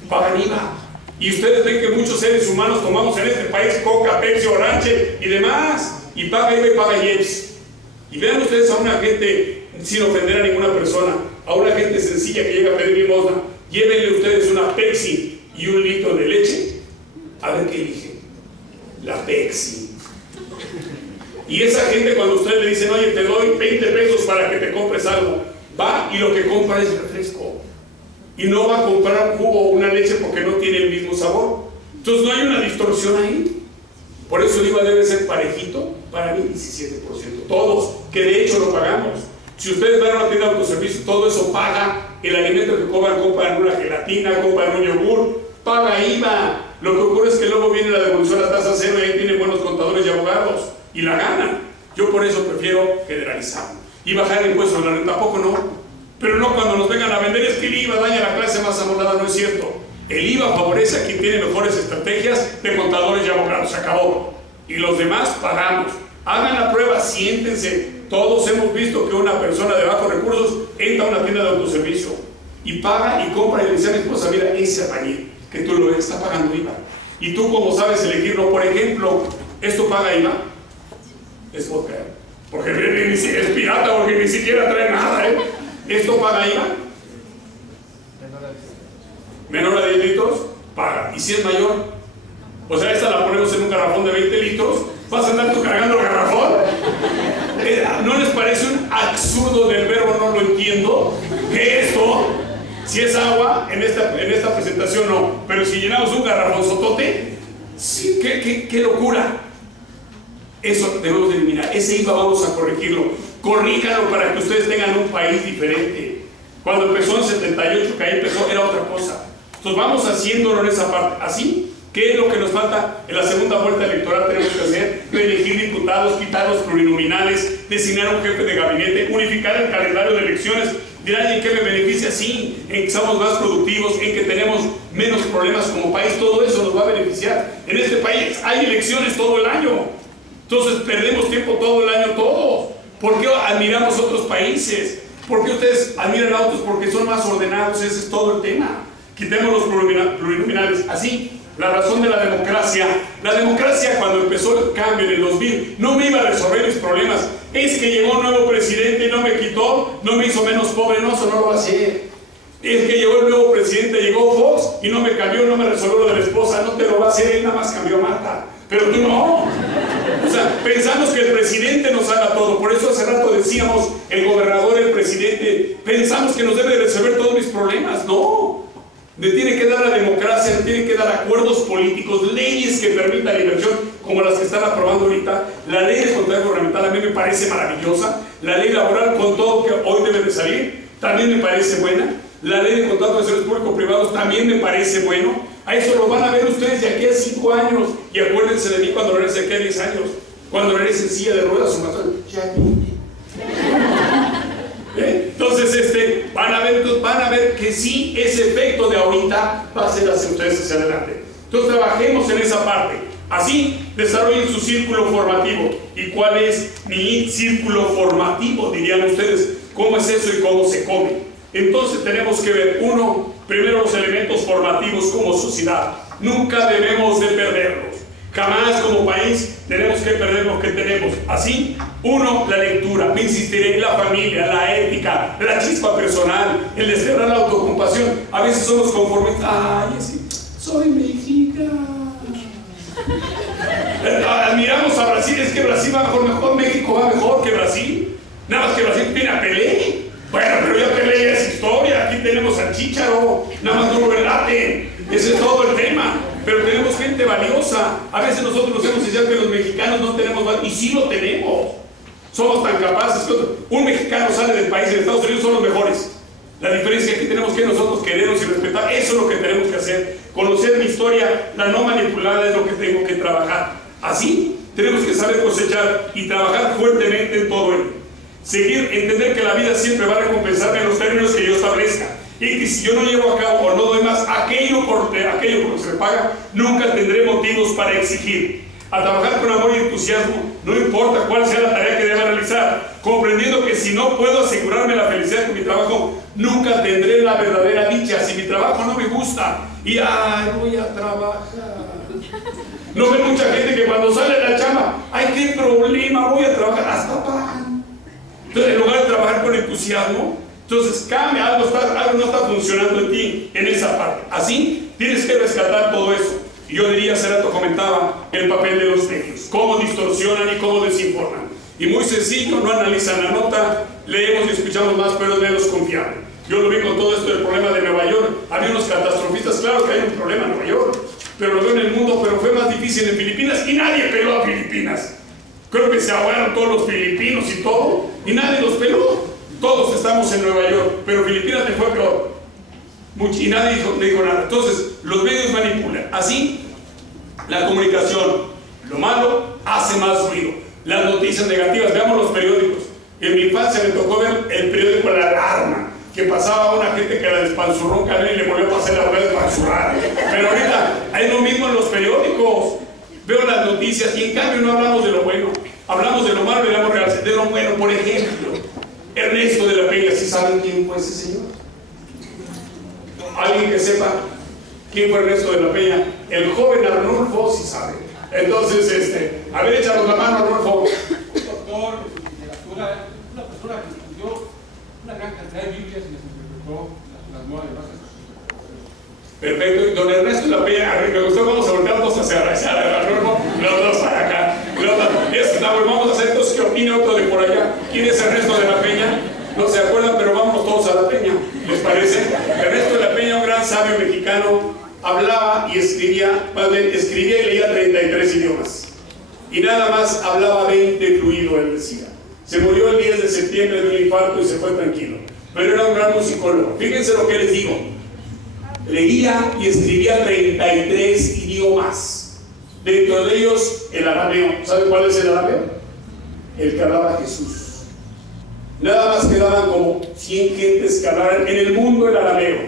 pagan IVA. Y ustedes ven que muchos seres humanos tomamos en este país coca, Pepsi, Orange y demás, y paga IVA y paga IEPS. Y vean ustedes a una gente, sin ofender a ninguna persona, a una gente sencilla que llega a pedir limosna, llévenle ustedes una Pepsi y un litro de leche, a ver qué eligen. La Pepsi. Y esa gente, cuando ustedes le dicen, oye, te doy 20 pesos para que te compres algo, va y lo que compra es refresco. Y no va a comprar un jugo o una leche porque no tiene el mismo sabor. Entonces no hay una distorsión ahí. Por eso el IVA debe ser parejito, para mí 17%. Todos, que de hecho lo pagamos. Si ustedes van a una tienda de autoservicio, todo eso paga. El alimento que compran una gelatina, compran un yogur, paga IVA. Lo que ocurre es que luego viene la devolución a tasa cero y ahí tienen buenos contadores y abogados y la ganan. Yo por eso prefiero generalizar y bajar el impuesto de la renta, tampoco no. Pero no cuando nos vengan a vender, es que el IVA daña a la clase más amolada, no es cierto. El IVA favorece a quien tiene mejores estrategias de contadores y abogados, se acabó. Y los demás pagamos. Hagan la prueba, siéntense. Todos hemos visto que una persona de bajos recursos entra a una tienda de autoservicio y paga y compra y le dice a mi esposa, mira, ese albañil que tú lo ves, está pagando IVA. Y tú como sabes elegirlo, por ejemplo, ¿esto paga IVA? Es vodka, porque es pirata, porque ni siquiera trae nada, ¿Esto paga IVA? Menor a 10 litros, paga. ¿Y si es mayor? O sea, esta la ponemos en un garrafón de 20 litros, ¿vas a andar tú cargando el garrafón? ¿No les parece un absurdo del verbo, no lo entiendo? Que esto, si es agua, en esta presentación no, pero si llenamos un garrafón sotote, sí, qué locura. Eso debemos de eliminar. Ese IVA vamos a corregirlo. Corríjanlo para que ustedes tengan un país diferente. Cuando empezó en 78, que ahí empezó, era otra cosa. Entonces vamos haciéndolo en esa parte. Así, ¿qué es lo que nos falta? En la segunda vuelta electoral tenemos que hacer: reelegir diputados, quitar los plurinominales, designar un jefe de gabinete, unificar el calendario de elecciones. Dirán, ¿en qué me beneficia? Sí, en que somos más productivos, en que tenemos menos problemas como país. Todo eso nos va a beneficiar. En este país hay elecciones todo el año. Entonces perdemos tiempo todo el año todos. ¿Por qué admiramos otros países? ¿Por qué ustedes admiran a otros? Porque son más ordenados. Ese es todo el tema. Quitemos los plurinominales. Así, la razón de la democracia. La democracia, cuando empezó el cambio en el 2000, no me iba a resolver mis problemas. Es que llegó un nuevo presidente y no me quitó, no me hizo menos pobre, no, eso no lo va a hacer. Es que llegó el nuevo presidente, llegó Fox y no me cambió, no me resolvió lo de la esposa, no te lo va a hacer, él nada más cambió a Marta. Pero tú no. O sea, pensamos que el presidente nos haga todo. Por eso hace rato decíamos, el gobernador, el presidente, pensamos que nos debe resolver todos mis problemas. No. Le tiene que dar la democracia, le tiene que dar acuerdos políticos, leyes que permitan la inversión, como las que están aprobando ahorita. La ley de contabilidad gubernamental a mí me parece maravillosa. La ley laboral, con todo que hoy debe de salir, también me parece buena. La ley de contratos de servicios público-privados también me parece bueno. A eso lo van a ver ustedes de aquí a 5 años. Y acuérdense de mí cuando regrese de aquí a 10 años. Cuando regrese en silla de ruedas o matón. Entonces, van a ver que sí, ese efecto de ahorita va a ser hacia ustedes hacia adelante. Entonces trabajemos en esa parte. Así desarrollen su círculo formativo. ¿Y cuál es mi círculo formativo? Dirían ustedes. ¿Cómo es eso y cómo se come? Entonces tenemos que ver, uno, primero los elementos formativos como sociedad. Nunca debemos de perderlos. Jamás como país tenemos que perder lo que tenemos. Así, uno, la lectura. Me insistiré en la familia, la ética, la chispa personal, el despertar la autocompasión. A veces somos conformistas. Ay, sí, soy mexicana. Admiramos a Brasil, es que Brasil va mejor, México va mejor que Brasil. Nada más que Brasil tiene a Pelé. Bueno, pero ya Pelé ya es historia. Aquí tenemos al Chícharo, nada más duro el late. Ese es todo el tema. Pero tenemos gente valiosa. A veces nosotros nos hemos dicho que los mexicanos no tenemos valor, y sí lo tenemos. Somos tan capaces. Un mexicano sale del país, en Estados Unidos son los mejores. La diferencia es que tenemos que nosotros querernos y respetar. Eso es lo que tenemos que hacer. Conocer mi historia, la no manipulada, es lo que tengo que trabajar. Así tenemos que saber cosechar y trabajar fuertemente en todo ello. Seguir, entender que la vida siempre va a recompensarme en los términos que yo establezca. Y que si yo no llevo a cabo o no doy más aquello por lo que se me paga, nunca tendré motivos para exigir. A trabajar con amor y entusiasmo, no importa cuál sea la tarea que deba realizar, comprendiendo que si no puedo asegurarme la felicidad con mi trabajo, nunca tendré la verdadera dicha. Si mi trabajo no me gusta y ay, voy a trabajar. No ve mucha gente que cuando sale de la chamba, ay, qué problema, voy a trabajar, hasta pagan. Entonces, en lugar de trabajar con entusiasmo, entonces cambia, algo no está funcionando en ti, en esa parte. Así, tienes que rescatar todo eso. Y yo diría, hace rato comentaba, el papel de los medios, cómo distorsionan y cómo desinforman. Y muy sencillo, no analizan la nota, leemos y escuchamos más, pero es menos confiable. Yo lo vi con todo esto del problema de Nueva York. Había unos catastrofistas, claro que hay un problema en Nueva York, pero lo veo en el mundo, pero fue más difícil en Filipinas y nadie peló a Filipinas. Creo que se ahogaron todos los filipinos y todo, y nadie los peló. Todos estamos en Nueva York, pero Filipinas le fue peor. Y nadie dijo nada. Entonces, los medios manipulan. Así, la comunicación, lo malo, hace más ruido. Las noticias negativas, veamos los periódicos. En mi infancia me tocó ver el periódico La Alarma, que pasaba una gente que la despanzurró un canal y le volvió a pasar la rueda despanzurrada. Pero ahorita hay lo mismo en los periódicos. Veo las noticias y en cambio no hablamos de lo bueno. Hablamos de lo malo y hablamos de lo bueno. Por ejemplo, Ernesto de la Peña, ¿sí saben quién fue ese señor? ¿Alguien que sepa quién fue Ernesto de la Peña? El joven Arnulfo, sí sabe. Entonces, a ver, échanos la mano, Arnulfo. Doctor de literatura, una persona que estudió una gran cantidad de Biblias y les interpretó las modas de bases. Perfecto, y don Ernesto de la Peña, a ver, me gustó cómo se voltearon todos hacia Arnulfo, los dos para acá. Vamos a hacer entonces que opine otro de por allá. ¿Quién es Ernesto de la Peña? No se acuerdan, pero vamos todos a la Peña, ¿les parece? Ernesto de la Peña, un gran sabio mexicano, hablaba y escribía y leía 33 idiomas. Y nada más hablaba 20 fluido, él decía. Se murió el 10 de septiembre de un infarto y se fue tranquilo. Pero era un gran musicólogo. Fíjense lo que les digo. Leía y escribía 33 idiomas. Dentro de ellos, el arameo. ¿Saben cuál es el arameo? El que hablaba Jesús. Nada más quedaban como 100 gentes que hablaran en el mundo el arameo.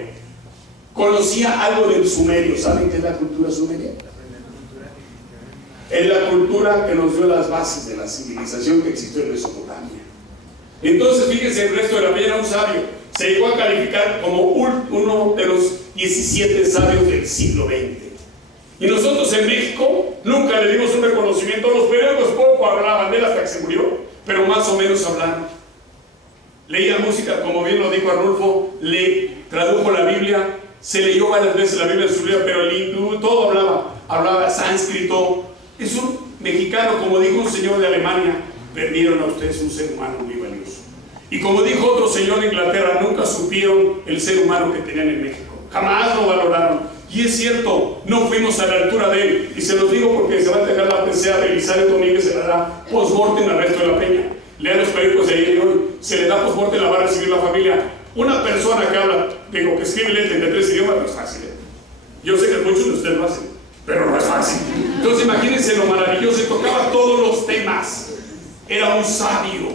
Conocía algo del sumerio. ¿Saben qué es la cultura sumeria? Es la cultura que nos dio las bases de la civilización que existió en Mesopotamia. Entonces, fíjense, el resto de la Peña era un sabio. Se llegó a calificar como uno de los 17 sabios del siglo XX. Y nosotros en México nunca le dimos un reconocimiento. Los periódicos poco hablaban de él hasta que se murió. pero más o menos hablaron. Leía música, como bien lo dijo Arnulfo, le tradujo la Biblia, se leyó varias veces la Biblia en su vida, pero el hindú, todo hablaba sánscrito. Es un mexicano, como dijo un señor de Alemania, perdieron a ustedes un ser humano muy valioso. Y como dijo otro señor de Inglaterra, nunca supieron el ser humano que tenían en México, jamás lo valoraron. Y es cierto, no fuimos a la altura de él, y se los digo porque se va a dejar la presea de Elisario Domínguez, se le da post-mortem al resto de la peña. Lean los periódicos de ayer y hoy, se le da post-mortem, la va a recibir la familia. Una persona que habla, digo, que escribe en 33 idiomas, no es fácil, ¿eh? Yo sé que muchos de ustedes lo hacen, pero no es fácil. Entonces imagínense lo maravilloso, y tocaba todos los temas. Era un sabio,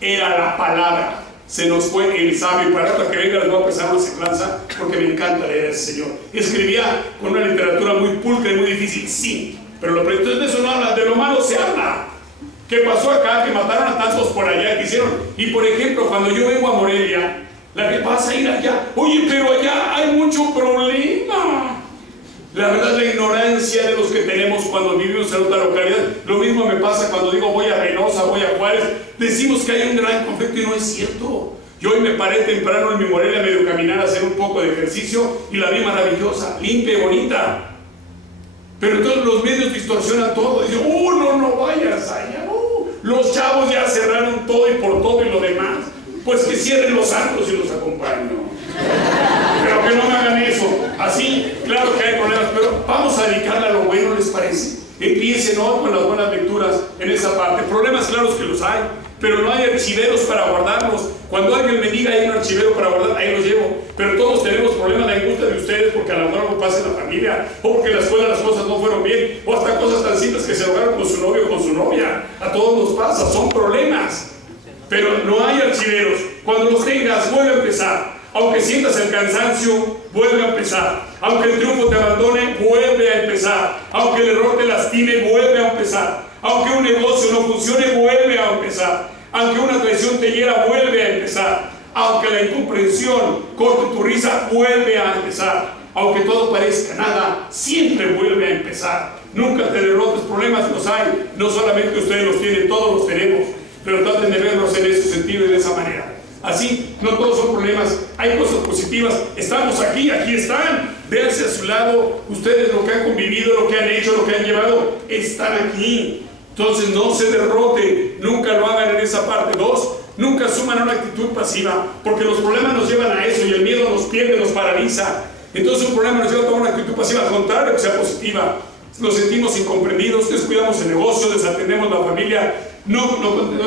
era la palabra. Se nos fue el sabio, y para otra que venga les voy a empezar una semblanza, porque me encanta leer a ese señor. Escribía con una literatura muy pulcra y muy difícil, sí, pero lo entonces de eso no habla, de lo malo se habla. ¿Qué pasó acá? Que mataron a tantos por allá, que hicieron. Y por ejemplo, cuando yo vengo a Morelia, la que vas a ir allá, oye, pero allá hay mucho problema. La verdad, la ignorancia de los que tenemos cuando vivimos en otra localidad. Lo mismo me pasa cuando digo voy a Reynosa, voy a Juárez. Decimos que hay un gran conflicto y no es cierto. Yo hoy me paré temprano en mi Morelia, medio caminar a hacer un poco de ejercicio y la vi maravillosa, limpia y bonita. Pero entonces los medios distorsionan todo. Dicen, no vayas allá. Los chavos ya cerraron todo y por todo y lo demás. Pues que cierren los santos y los acompañen. Pero que no me hagan eso. Así, claro que hay problemas, pero vamos a dedicarle a lo bueno, ¿les parece? Empiecen hoy con las buenas lecturas en esa parte. Problemas claros que los hay, pero no hay archiveros para guardarlos. Cuando alguien me diga hay un archivero para guardar, ahí los llevo. Pero todos tenemos problemas, la angustia de ustedes porque a lo mejor algo pasa en la familia, o porque en la escuela las cosas no fueron bien, o hasta cosas tan simples que se ahogaron con su novio o con su novia. A todos nos pasa, son problemas. Pero no hay archiveros. Cuando los tengas, vuelve a empezar. Aunque sientas el cansancio, vuelve a empezar. Aunque el triunfo te abandone, vuelve a empezar. Aunque el error te lastime, vuelve a empezar. Aunque un negocio no funcione, vuelve a empezar. Aunque una traición te hiera, vuelve a empezar. Aunque la incomprensión corte tu risa, vuelve a empezar. Aunque todo parezca nada, siempre vuelve a empezar. Nunca te derrotes, problemas los hay. No solamente ustedes los tienen, todos los tenemos. Pero traten de verlos en ese sentido y de esa manera. Así, no todos son problemas, hay cosas positivas. Estamos aquí, aquí están. Véanse a su lado, ustedes lo que han convivido, lo que han hecho, lo que han llevado, están aquí. Entonces no se derroten, nunca lo hagan en esa parte. Dos, nunca asuman una actitud pasiva, porque los problemas nos llevan a eso y el miedo nos pierde, nos paraliza. Entonces un problema nos lleva a tomar una actitud pasiva, al contrario, que sea positiva. Nos sentimos incomprendidos, descuidamos el negocio, desatendemos la familia, no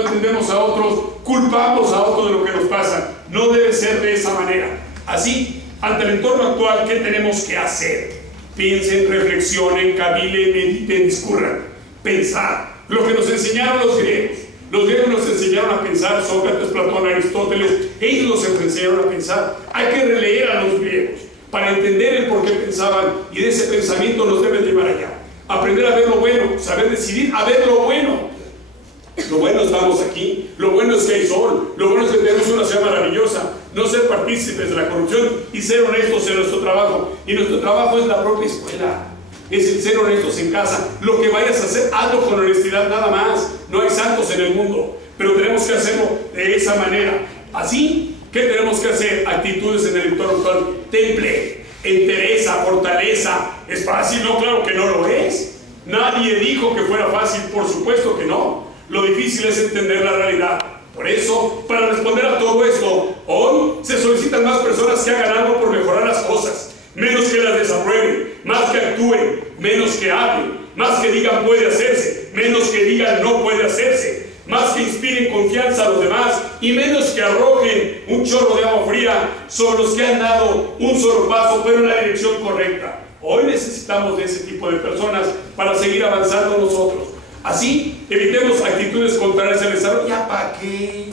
entendemos a otros, culpamos a otros de lo que nos pasa. No debe ser de esa manera. Así, ante el entorno actual, ¿qué tenemos que hacer? Piensen, reflexionen, cavilen, mediten, discurran. Pensar. Lo que nos enseñaron los griegos. Los griegos nos enseñaron a pensar, Sócrates, Platón, Aristóteles, ellos nos enseñaron a pensar. Hay que releer a los griegos para entender el por qué pensaban, y de ese pensamiento nos debe llevar allá. Aprender a ver lo bueno, saber decidir a ver lo bueno. Lo bueno estamos aquí, lo bueno es que hay sol, lo bueno es que tenemos una ciudad maravillosa, no ser partícipes de la corrupción y ser honestos en nuestro trabajo. Y nuestro trabajo es la propia escuela, es el ser honestos en casa. Lo que vayas a hacer, hazlo con honestidad, nada más. No hay santos en el mundo, pero tenemos que hacerlo de esa manera. Así, ¿qué tenemos que hacer? Actitudes en el entorno actual. Temple, entereza, fortaleza. ¿Es fácil? No, claro que no lo es. Nadie dijo que fuera fácil, por supuesto que no. Lo difícil es entender la realidad. Por eso, para responder a todo esto, hoy se solicitan más personas que hagan algo por mejorar las cosas, menos que las desaprueben, más que actúen, menos que hablen, más que digan puede hacerse, menos que digan no puede hacerse, más que inspiren confianza a los demás y menos que arrojen un chorro de agua fría sobre los que han dado un solo paso pero en la dirección correcta. Hoy necesitamos de ese tipo de personas para seguir avanzando nosotros. Así evitemos actitudes contrarias al desarrollo. ¿Ya para qué?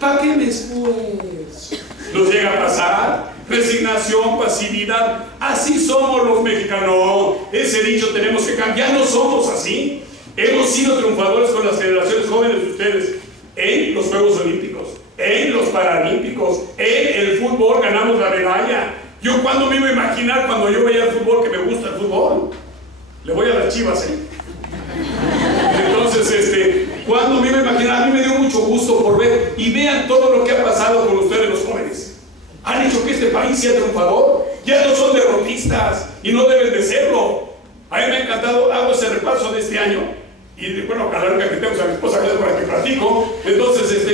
¿Para qué me esfuerzo? Nos llega a pasar resignación, pasividad. Así somos los mexicanos. Ese dicho tenemos que cambiar. No somos así. Hemos sido triunfadores con las generaciones jóvenes de ustedes en los Juegos Olímpicos, en los Paralímpicos, en el fútbol ganamos la medalla. Yo cuando me iba a imaginar cuando yo veía el fútbol, que me gusta el fútbol. Le voy a las Chivas, ¿eh? Entonces, Cuando me imaginan, a mí me dio mucho gusto por ver y vean todo lo que ha pasado con ustedes los jóvenes. Han hecho que este país sea triunfador. Ya no son derrotistas y no deben de serlo. A mí me ha encantado, hago ese repaso de este año y bueno, cada vez que tengo a mi esposa para que platico. Entonces,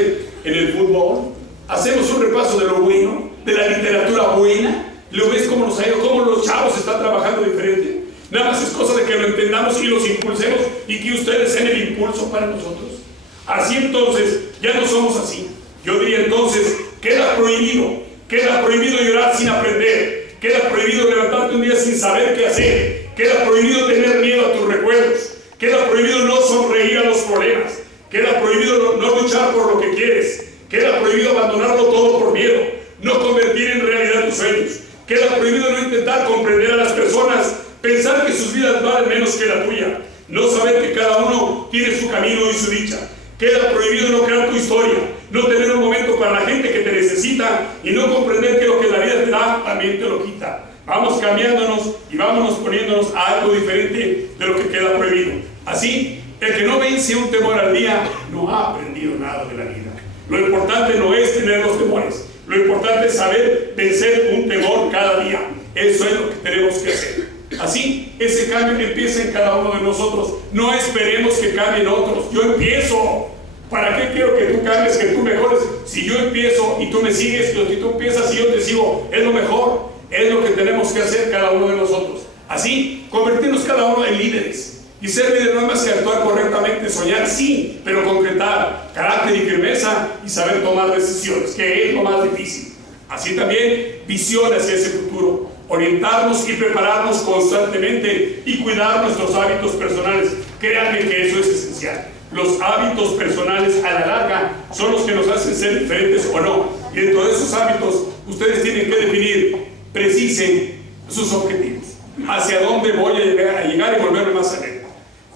en el fútbol hacemos un repaso de lo bueno, de la literatura buena. ¿Lo ves cómo nos ha ido? ¿Cómo los chavos están trabajando diferente? Nada más es cosa de que lo entendamos y los impulsemos y que ustedes sean el impulso para nosotros. Así entonces, ya no somos así. Yo diría entonces, queda prohibido llorar sin aprender, queda prohibido levantarte un día sin saber qué hacer, queda prohibido tener miedo a tus recuerdos, queda prohibido no sonreír a los problemas, queda prohibido no luchar por lo que quieres, queda prohibido abandonarlo todo por miedo, no convertir en realidad tus sueños, queda prohibido no intentar comprender a las personas, pensar que sus vidas valen menos que la tuya, no saber que cada uno tiene su camino y su dicha. Queda prohibido no crear tu historia, no tener un momento para la gente que te necesita y no comprender que lo que la vida te da también te lo quita. Vamos cambiándonos y vámonos poniéndonos a algo diferente de lo que queda prohibido. Así, el que no vence un temor al día no ha aprendido nada de la vida. Lo importante no es tener los temores, lo importante es saber vencer un temor cada día. Eso es lo que tenemos que hacer. Así, ese cambio que empieza en cada uno de nosotros. No esperemos que cambien otros. Yo empiezo. ¿Para qué quiero que tú cambies, que tú mejores? Si yo empiezo y tú me sigues, si tú empiezas y yo te sigo, es lo mejor. Es lo que tenemos que hacer cada uno de nosotros. Así, convertirnos cada uno en líderes. Y ser líder no es más que actuar correctamente, soñar sí, pero concretar carácter y firmeza y saber tomar decisiones, que es lo más difícil. Así también, visión hacia ese futuro. Orientarnos y prepararnos constantemente y cuidar nuestros hábitos personales. Créanme que eso es esencial. Los hábitos personales a la larga son los que nos hacen ser diferentes o no. Y dentro de esos hábitos ustedes tienen que definir, precisen sus objetivos. Hacia dónde voy a llegar y volverme más alegre.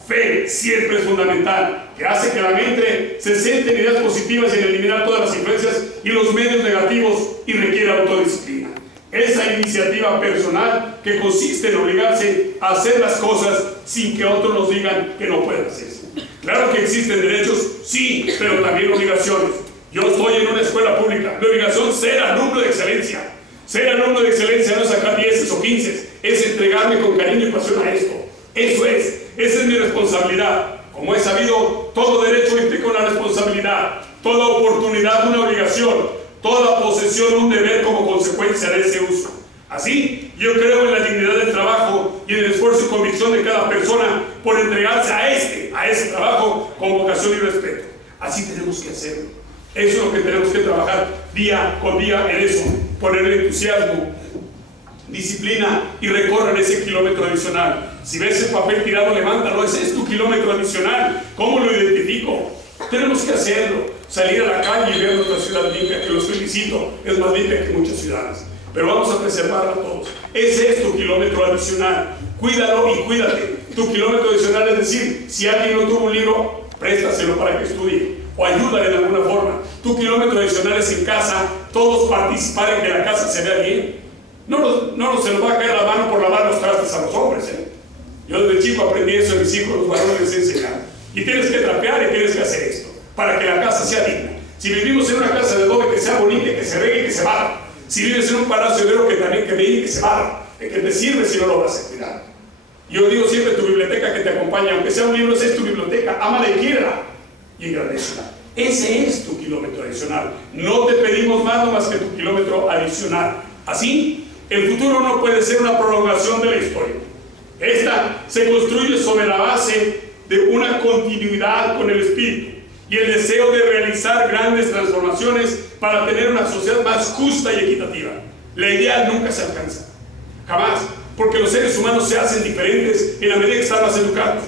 Fe siempre es fundamental, que hace que la mente se centre en ideas positivas y en eliminar todas las influencias y los medios negativos y requiere autodisciplina. Esa iniciativa personal que consiste en obligarse a hacer las cosas sin que otros nos digan que no pueden hacerse. Claro que existen derechos, sí, pero también obligaciones. Yo estoy en una escuela pública. Mi obligación es ser alumno de excelencia. Ser alumno de excelencia no es sacar 10 o 15, es entregarme con cariño y pasión a esto. Eso es, esa es mi responsabilidad. Como he sabido, todo derecho implica una responsabilidad, toda oportunidad una obligación, toda posesión un deber como consecuencia de ese uso. Así, yo creo en la dignidad del trabajo y en el esfuerzo y convicción de cada persona por entregarse a ese trabajo con vocación y respeto. Así tenemos que hacerlo. Eso es lo que tenemos que trabajar día con día en eso. Poner entusiasmo, disciplina y recorrer ese kilómetro adicional. Si ves el papel tirado, levántalo. Ese es tu kilómetro adicional. ¿Cómo lo identifico? Tenemos que hacerlo. Salir a la calle y ver nuestra ciudad limpia, que los felicito, es más limpia que muchas ciudades. Pero vamos a preservarla todos. Ese es tu kilómetro adicional. Cuídalo y cuídate. Tu kilómetro adicional es decir, si alguien no tuvo un libro, préstaselo para que estudie o ayúdale de alguna forma. Tu kilómetro adicional es en casa, todos participar en que la casa se vea bien. No se nos va a caer la mano por lavar los trastes a los hombres. Yo desde chico aprendí eso, a mis hijos, los varones les enseñaron. Y tienes que trapear y tienes que hacer esto para que la casa sea digna. Si vivimos en una casa de adobe, que sea bonita, que se regue y que se barra. Si vives en un palacio de oro, que también que vean y que se barra, que te sirve si no lo vas a cuidar. Yo digo siempre, tu biblioteca que te acompaña, aunque sea un libro, esa es tu biblioteca, ámala y quiérala y agradecela. Ese es tu kilómetro adicional. No te pedimos más que tu kilómetro adicional. Así, el futuro no puede ser una prolongación de la historia. Esta se construye sobre la base de una continuidad con el espíritu y el deseo de realizar grandes transformaciones para tener una sociedad más justa y equitativa. La idea nunca se alcanza, jamás, porque los seres humanos se hacen diferentes en la medida que están más educados.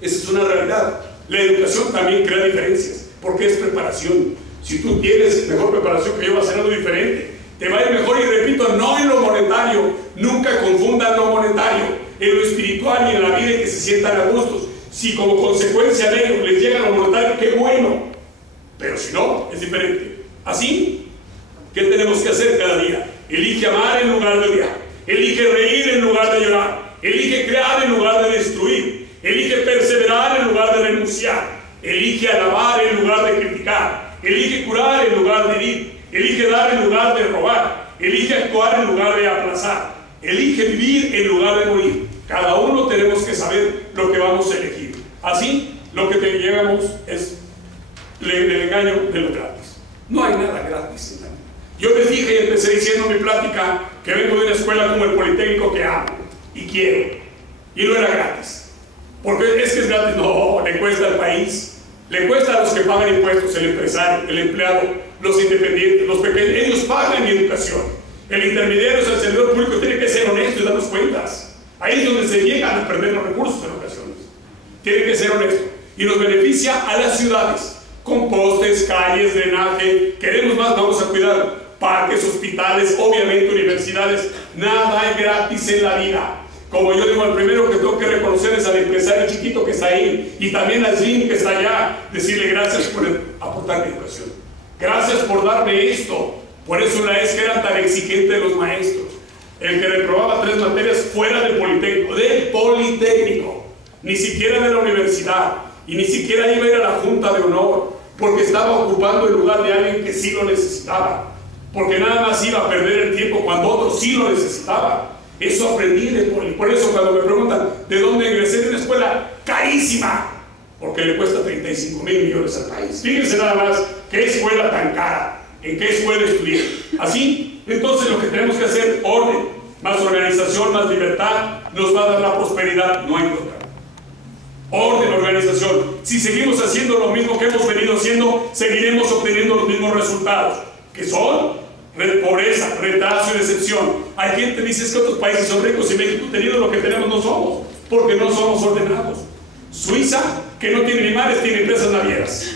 Esa es una realidad. La educación también crea diferencias, porque es preparación. Si tú tienes mejor preparación que yo, vas a ser algo diferente. Te va a ir mejor, y repito, no en lo monetario. Nunca confundan lo monetario, en lo espiritual y en la vida, en que se sientan a gustos. Si como consecuencia de ello les llega lo monetario, qué bueno. Pero si no, es diferente. Así, ¿qué tenemos que hacer cada día? Elige amar en lugar de odiar. Elige reír en lugar de llorar. Elige crear en lugar de destruir. Elige perseverar en lugar de renunciar. Elige alabar en lugar de criticar. Elige curar en lugar de herir. Elige dar en lugar de robar. Elige actuar en lugar de aplazar. Elige vivir en lugar de morir. Cada uno tenemos que saber lo que vamos a elegir. Así, lo que te llegamos es el engaño de lo gratis. No hay nada gratis en la vida. Yo les dije y empecé diciendo en mi plática que vengo de una escuela como el Politécnico que amo y quiero. Y no era gratis. Porque es que es gratis. No, le cuesta al país. Le cuesta a los que pagan impuestos, el empresario, el empleado, los independientes, los pequeños. Ellos pagan mi educación. El intermediario, el servidor público, tiene que ser honesto y darnos cuentas. Ahí es donde se llegan a perder los recursos en ocasiones. Tiene que ser honesto. Y nos beneficia a las ciudades. Con postes, calles, drenaje. Queremos más, vamos a cuidar parques, hospitales, obviamente universidades. Nada es gratis en la vida. Como yo digo, el primero que tengo que reconocer es al empresario chiquito que está ahí y también al Slim que está allá. Decirle gracias por aportar mi educación. Gracias por darme esto. Por eso la ESCA era tan exigente de los maestros. El que reprobaba 3 materias fuera del Politécnico, ni siquiera de la universidad, y ni siquiera iba a ir a la Junta de Honor, porque estaba ocupando el lugar de alguien que sí lo necesitaba, porque nada más iba a perder el tiempo cuando otro sí lo necesitaba. Eso aprendí de Poli. Por eso cuando me preguntan de dónde ingresé, de una escuela carísima, porque le cuesta 35,000 millones al país. Fíjense nada más, qué escuela tan cara, en qué escuela estudié. Así, entonces lo que tenemos que hacer, orden, más organización, más libertad, nos va a dar la prosperidad, no hay otra. Orden, organización. Si seguimos haciendo lo mismo que hemos venido haciendo, seguiremos obteniendo los mismos resultados, que son pobreza, retraso y decepción. Hay gente que dice que otros países son ricos y México teniendo lo que tenemos no somos, porque no somos ordenados. Suiza, que no tiene animales, tiene empresas navieras.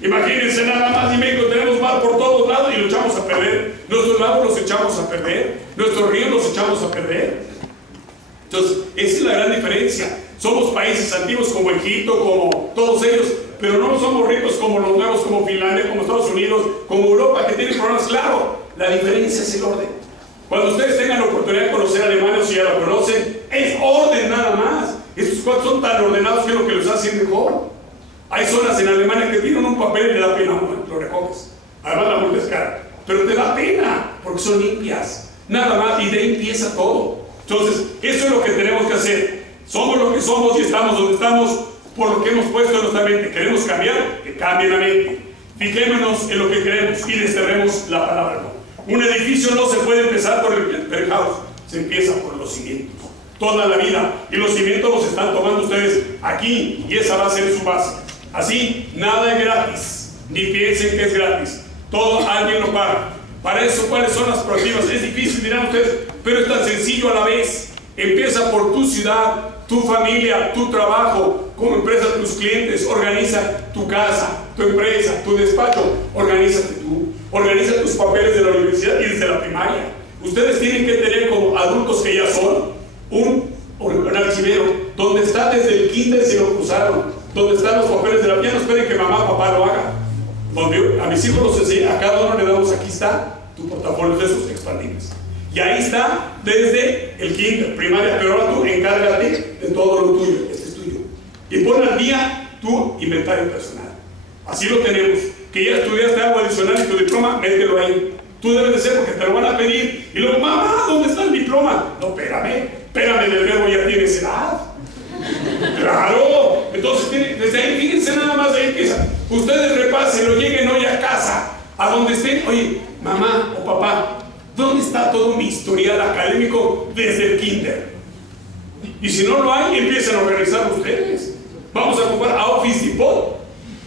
Imagínense nada más, y México tenemos mar por todos lados y lo echamos a perder. Nuestros lagos los echamos a perder, nuestros ríos los echamos a perder. Entonces, esa es la gran diferencia. Somos países antiguos como Egipto, como todos ellos, pero no somos ricos como los nuevos, como Finlandia, como Estados Unidos, como Europa, que tienen problemas. Claro, la diferencia es el orden. Cuando ustedes tengan la oportunidad de conocer a Alemania, si ya lo conocen, es orden nada más. Estos cuatro son tan ordenados que es lo que los hace mejor. Hay zonas en Alemania que tienen un papel y te da pena, lo recoges. Además la multa es cara, pero te da pena porque son limpias. Nada más, y de ahí empieza todo. Entonces, eso es lo que tenemos que hacer. Somos lo que somos y estamos donde estamos por lo que hemos puesto en nuestra mente. ¿Queremos cambiar? Que cambie la mente. Fijémonos en lo que queremos y desterremos la palabra no. Un edificio no se puede empezar por el penthouse, se empieza por los cimientos. Toda la vida, y los cimientos los están tomando ustedes aquí, y esa va a ser su base. Así, nada es gratis, ni piensen que es gratis. Todo alguien lo paga. Para eso, ¿cuáles son las proactivas? Es difícil, dirán ustedes, pero es tan sencillo a la vez. Empieza por tu ciudad, tu familia, tu trabajo, como empresa, tus clientes. Organiza tu casa, tu empresa, tu despacho. Organízate tú. Organiza tus papeles de la universidad y desde la primaria. Ustedes tienen que tener como adultos que ya son un archivero donde está desde el kinder si lo usaron, donde están los papeles de la vida. No esperen que mamá o papá lo haga. Donde a mis hijos los enseñé, a cada uno le damos, aquí está tu portafolio de esos expandibles. Y ahí está desde el kinder, primaria, pero ahora tú encárgate de todo lo tuyo, este es tuyo. Y pon al día tu inventario personal. Así lo tenemos. Que ya estudiaste algo adicional en tu diploma, mételo ahí. Tú debes de ser porque te lo van a pedir. Y luego, mamá, ¿dónde está el diploma? No, espérame, del verbo ya tienes edad. Claro. Entonces, desde ahí, fíjense nada más, ahí empieza. Ustedes repásenlo, lleguen hoy a casa, a donde estén. Oye, mamá o papá, ¿dónde está todo mi historial académico desde el kinder? Y si no lo hay, empiecen a organizar ustedes. Vamos a comprar a Office Depot,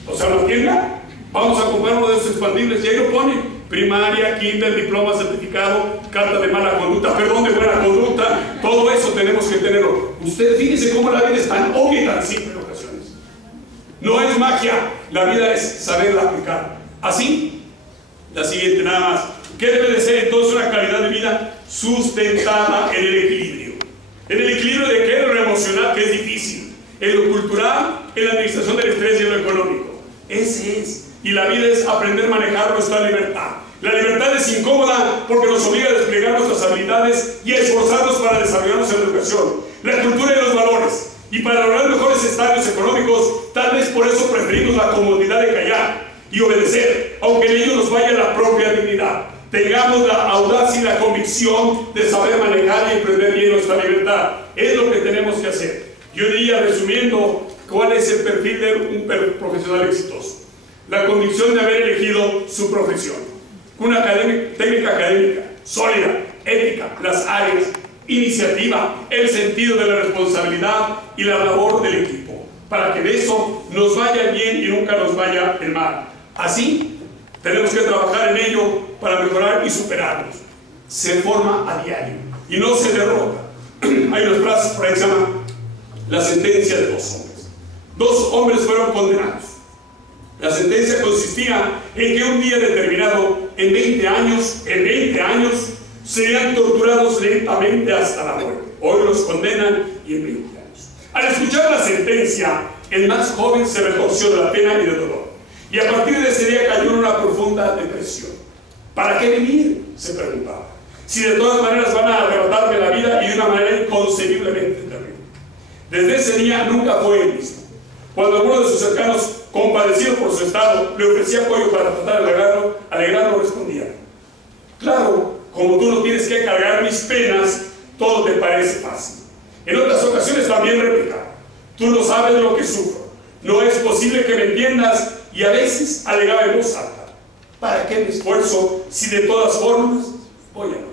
o sea, la tienda. Vamos a comprar uno de esos expandibles y ahí lo ponen. Primaria, kinder, diploma, certificado, carta de mala conducta, perdón de buena conducta. Todo eso tenemos que tenerlo. Ustedes fíjense cómo la vida es tan obvia y tan simple en ocasiones. No es magia, la vida es saberla aplicar. Así, la siguiente nada más. ¿Qué debe de ser entonces una calidad de vida sustentada en el equilibrio? En el equilibrio de qué, en lo emocional, que es difícil, en lo cultural, en la administración del estrés y en lo económico. Ese es. Y la vida es aprender a manejar nuestra libertad. La libertad es incómoda porque nos obliga a desplegar nuestras habilidades y a esforzarnos para desarrollarnos en la educación, la cultura y los valores. Y para lograr mejores estadios económicos, tal vez por eso preferimos la comodidad de callar y obedecer, aunque en ello nos vaya la propia dignidad. Tengamos la audacia y la convicción de saber manejar y emprender bien nuestra libertad. Es lo que tenemos que hacer. Yo diría, resumiendo, ¿cuál es el perfil de un profesional exitoso? La convicción de haber elegido su profesión. Una técnica académica, sólida, ética, las áreas, iniciativa, el sentido de la responsabilidad y la labor del equipo, para que de eso nos vaya bien y nunca nos vaya el mal. Así, tenemos que trabajar en ello para mejorar y superarnos. Se forma a diario y no se derrota. Hay unas frases por ahí que se llama la sentencia de 2 hombres. 2 hombres fueron condenados. La sentencia consistía en que un día determinado, en 20 años, serían torturados lentamente hasta la muerte. Hoy los condenan y en 20 años. Al escuchar la sentencia, el más joven se retorció de la pena y del dolor. Y a partir de ese día cayó en una profunda depresión. ¿Para qué vivir?, se preguntaba. Si de todas maneras van a arrebatarme la vida y de una manera inconcebiblemente terrible. Desde ese día nunca fue el mismo. Cuando alguno de sus cercanos, compadecido por su estado, le ofrecía apoyo para tratar de alegrarlo, respondía: claro, como tú no tienes que cargar mis penas, todo te parece fácil. En otras ocasiones también replicaba: tú no sabes lo que sufro, no es posible que me entiendas. Y a veces alegaba en voz alta: ¿para qué me esfuerzo si de todas formas voy a morir?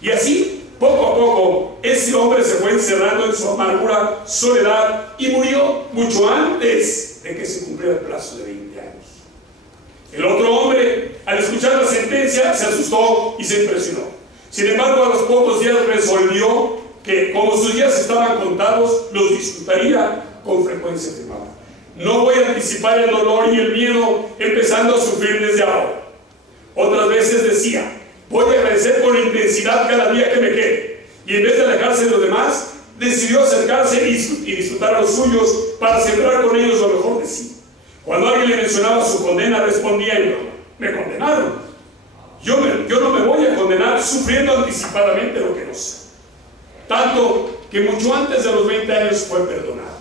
Y así, poco a poco, ese hombre se fue encerrando en su amargura, soledad, y murió mucho antes de que se cumpliera el plazo de 20 años. El otro hombre, al escuchar la sentencia, se asustó y se impresionó. Sin embargo, a los pocos días resolvió que, como sus días estaban contados, los disfrutaría con frecuencia. Afirmaba: no voy a anticipar el dolor y el miedo, empezando a sufrir desde ahora. Otras veces decía: voy a agradecer con intensidad cada día que me quede. Y en vez de alejarse de los demás, decidió acercarse y disfrutar a los suyos para sembrar con ellos lo mejor de sí. Cuando alguien le mencionaba su condena, respondía en broma: me condenaron. Yo no me voy a condenar sufriendo anticipadamente lo que no sé. Tanto que mucho antes de los 20 años fue perdonado.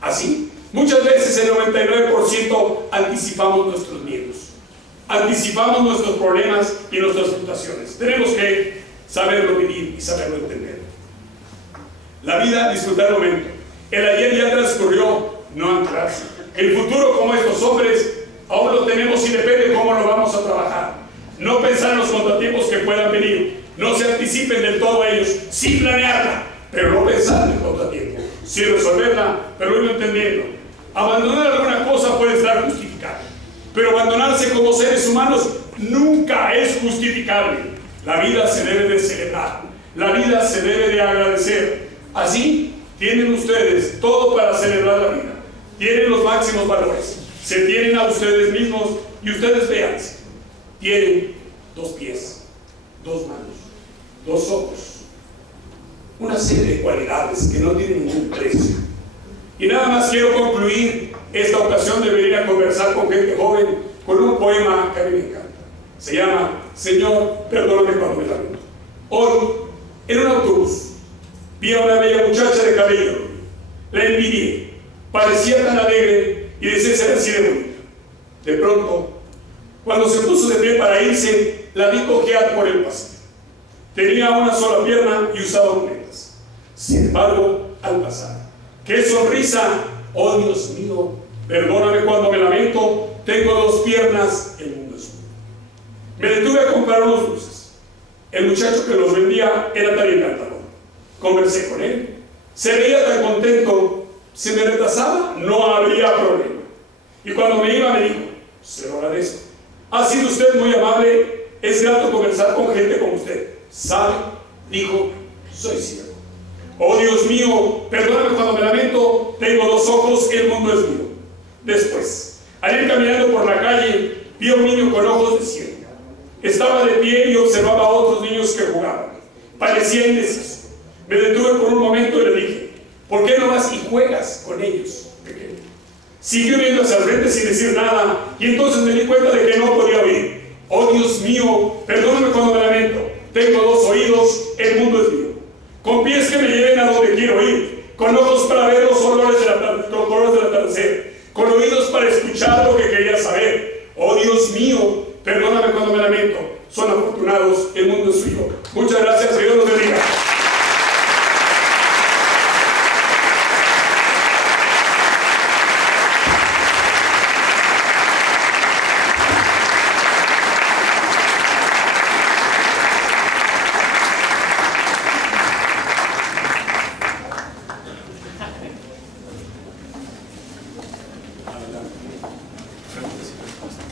Así, muchas veces el 99% anticipamos nuestros miedos, anticipamos nuestros problemas y nuestras frustraciones. Tenemos que saberlo vivir y saberlo entender. La vida, disfrutar el momento. El ayer ya transcurrió, no anclarse. El futuro, como estos hombres, aún lo tenemos y depende cómo lo vamos a trabajar. No pensar en los contratiempos que puedan venir. No se anticipen del todo a ellos, sin planearla, pero no pensar en el contratiempo. Sí resolverla, pero irlo entendiendo. Abandonar alguna cosa puede estar justificado, pero abandonarse como seres humanos nunca es justificable. La vida se debe de celebrar, la vida se debe de agradecer. Así tienen ustedes todo para celebrar la vida. Tienen los máximos valores, se tienen a ustedes mismos y ustedes véanse. Tienen 2 pies, 2 manos, 2 ojos, una serie de cualidades que no tienen ningún precio. Y nada más quiero concluir esta ocasión de venir a conversar con gente joven con un poema que a mí me encanta. Se llama Señor, perdóname cuando me lamento. Hoy, en un autobús, vi a una bella muchacha de cabello. La envidié. Parecía tan alegre y deseé ser así de bonita. De pronto, cuando se puso de pie para irse, la vi cojear por el pasillo. Tenía una sola pierna y usaba muletas. Sin embargo, al pasar, ¡qué sonrisa! Oh Dios mío, perdóname cuando me lamento, tengo 2 piernas, el mundo es mío. Me detuve a comprar unos dulces. El muchacho que los vendía era tan encantador. Conversé con él. Se veía tan contento. Si me retrasaba, no habría problema. Y cuando me iba, me dijo: se lo agradezco. Ha sido usted muy amable. Es grato conversar con gente como usted. ¿Sabe? Dijo: soy ciego. Oh Dios mío, perdóname cuando me lamento, tengo 2 ojos, el mundo es mío. Después, al ir caminando por la calle, vi a un niño con ojos de ciego. Estaba de pie y observaba a otros niños que jugaban. Parecía indeciso. Me detuve por un momento y le dije: ¿por qué no vas y juegas con ellos, pequeño? Siguió viendo hacia el frente sin decir nada, y entonces me di cuenta de que no podía oír. Oh Dios mío, perdóname cuando me lamento, tengo 2 oídos, el mundo es mío. Con pies que me lleven a donde quiero ir, con ojos para ver los colores del atardecer, con oídos para escuchar lo que quería saber. Oh Dios mío, perdóname cuando me lamento. Son afortunados, el mundo es suyo. Muchas gracias, Dios los bendiga.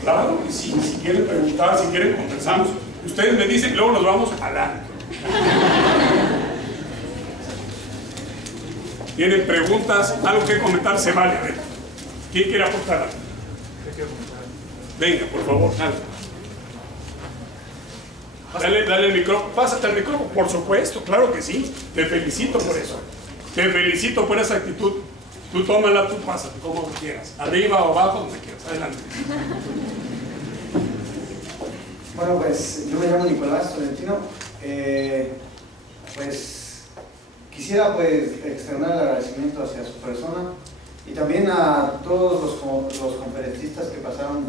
Claro que sí, si quieren preguntar, si quieren conversamos. Ustedes me dicen, luego nos vamos adelante. ¿Tienen preguntas? ¿Algo que comentar? Se vale. A ver. ¿Quién quiere aportar? Venga, por favor, dale el micrófono. Pásate el micrófono, por supuesto, claro que sí. Te felicito por eso. Te felicito por esa actitud. Tú tómala, tú pásate, como quieras. Arriba o abajo, donde quieras. Adelante. Bueno, pues yo me llamo Nicolás Tolentino. Pues quisiera pues externar el agradecimiento hacia su persona y también a todos los conferencistas que pasaron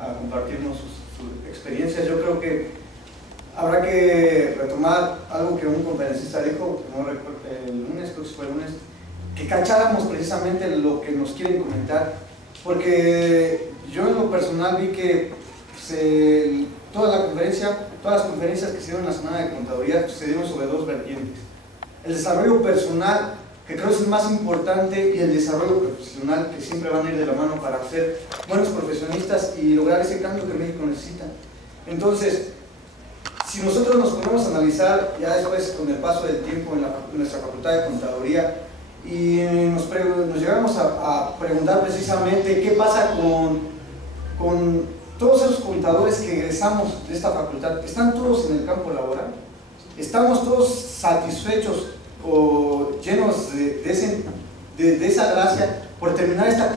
a compartirnos sus experiencias. Yo creo que habrá que retomar algo que un conferencista dijo, no recuerdo, el lunes, creo que fue el lunes, que cacháramos precisamente lo que nos quieren comentar, porque yo en lo personal vi que todas las conferencias que se dieron en la Semana de Contaduría se dieron sobre dos vertientes: el desarrollo personal, que creo es el más importante, y el desarrollo profesional, que siempre van a ir de la mano para ser buenos profesionistas y lograr ese cambio que México necesita. Entonces, si nosotros nos ponemos a analizar ya después con el paso del tiempo en nuestra Facultad de Contaduría y nos llegamos a preguntar precisamente qué pasa con todos esos contadores que egresamos de esta facultad, ¿están todos en el campo laboral? ¿Estamos todos satisfechos o llenos de esa gracia por terminar esta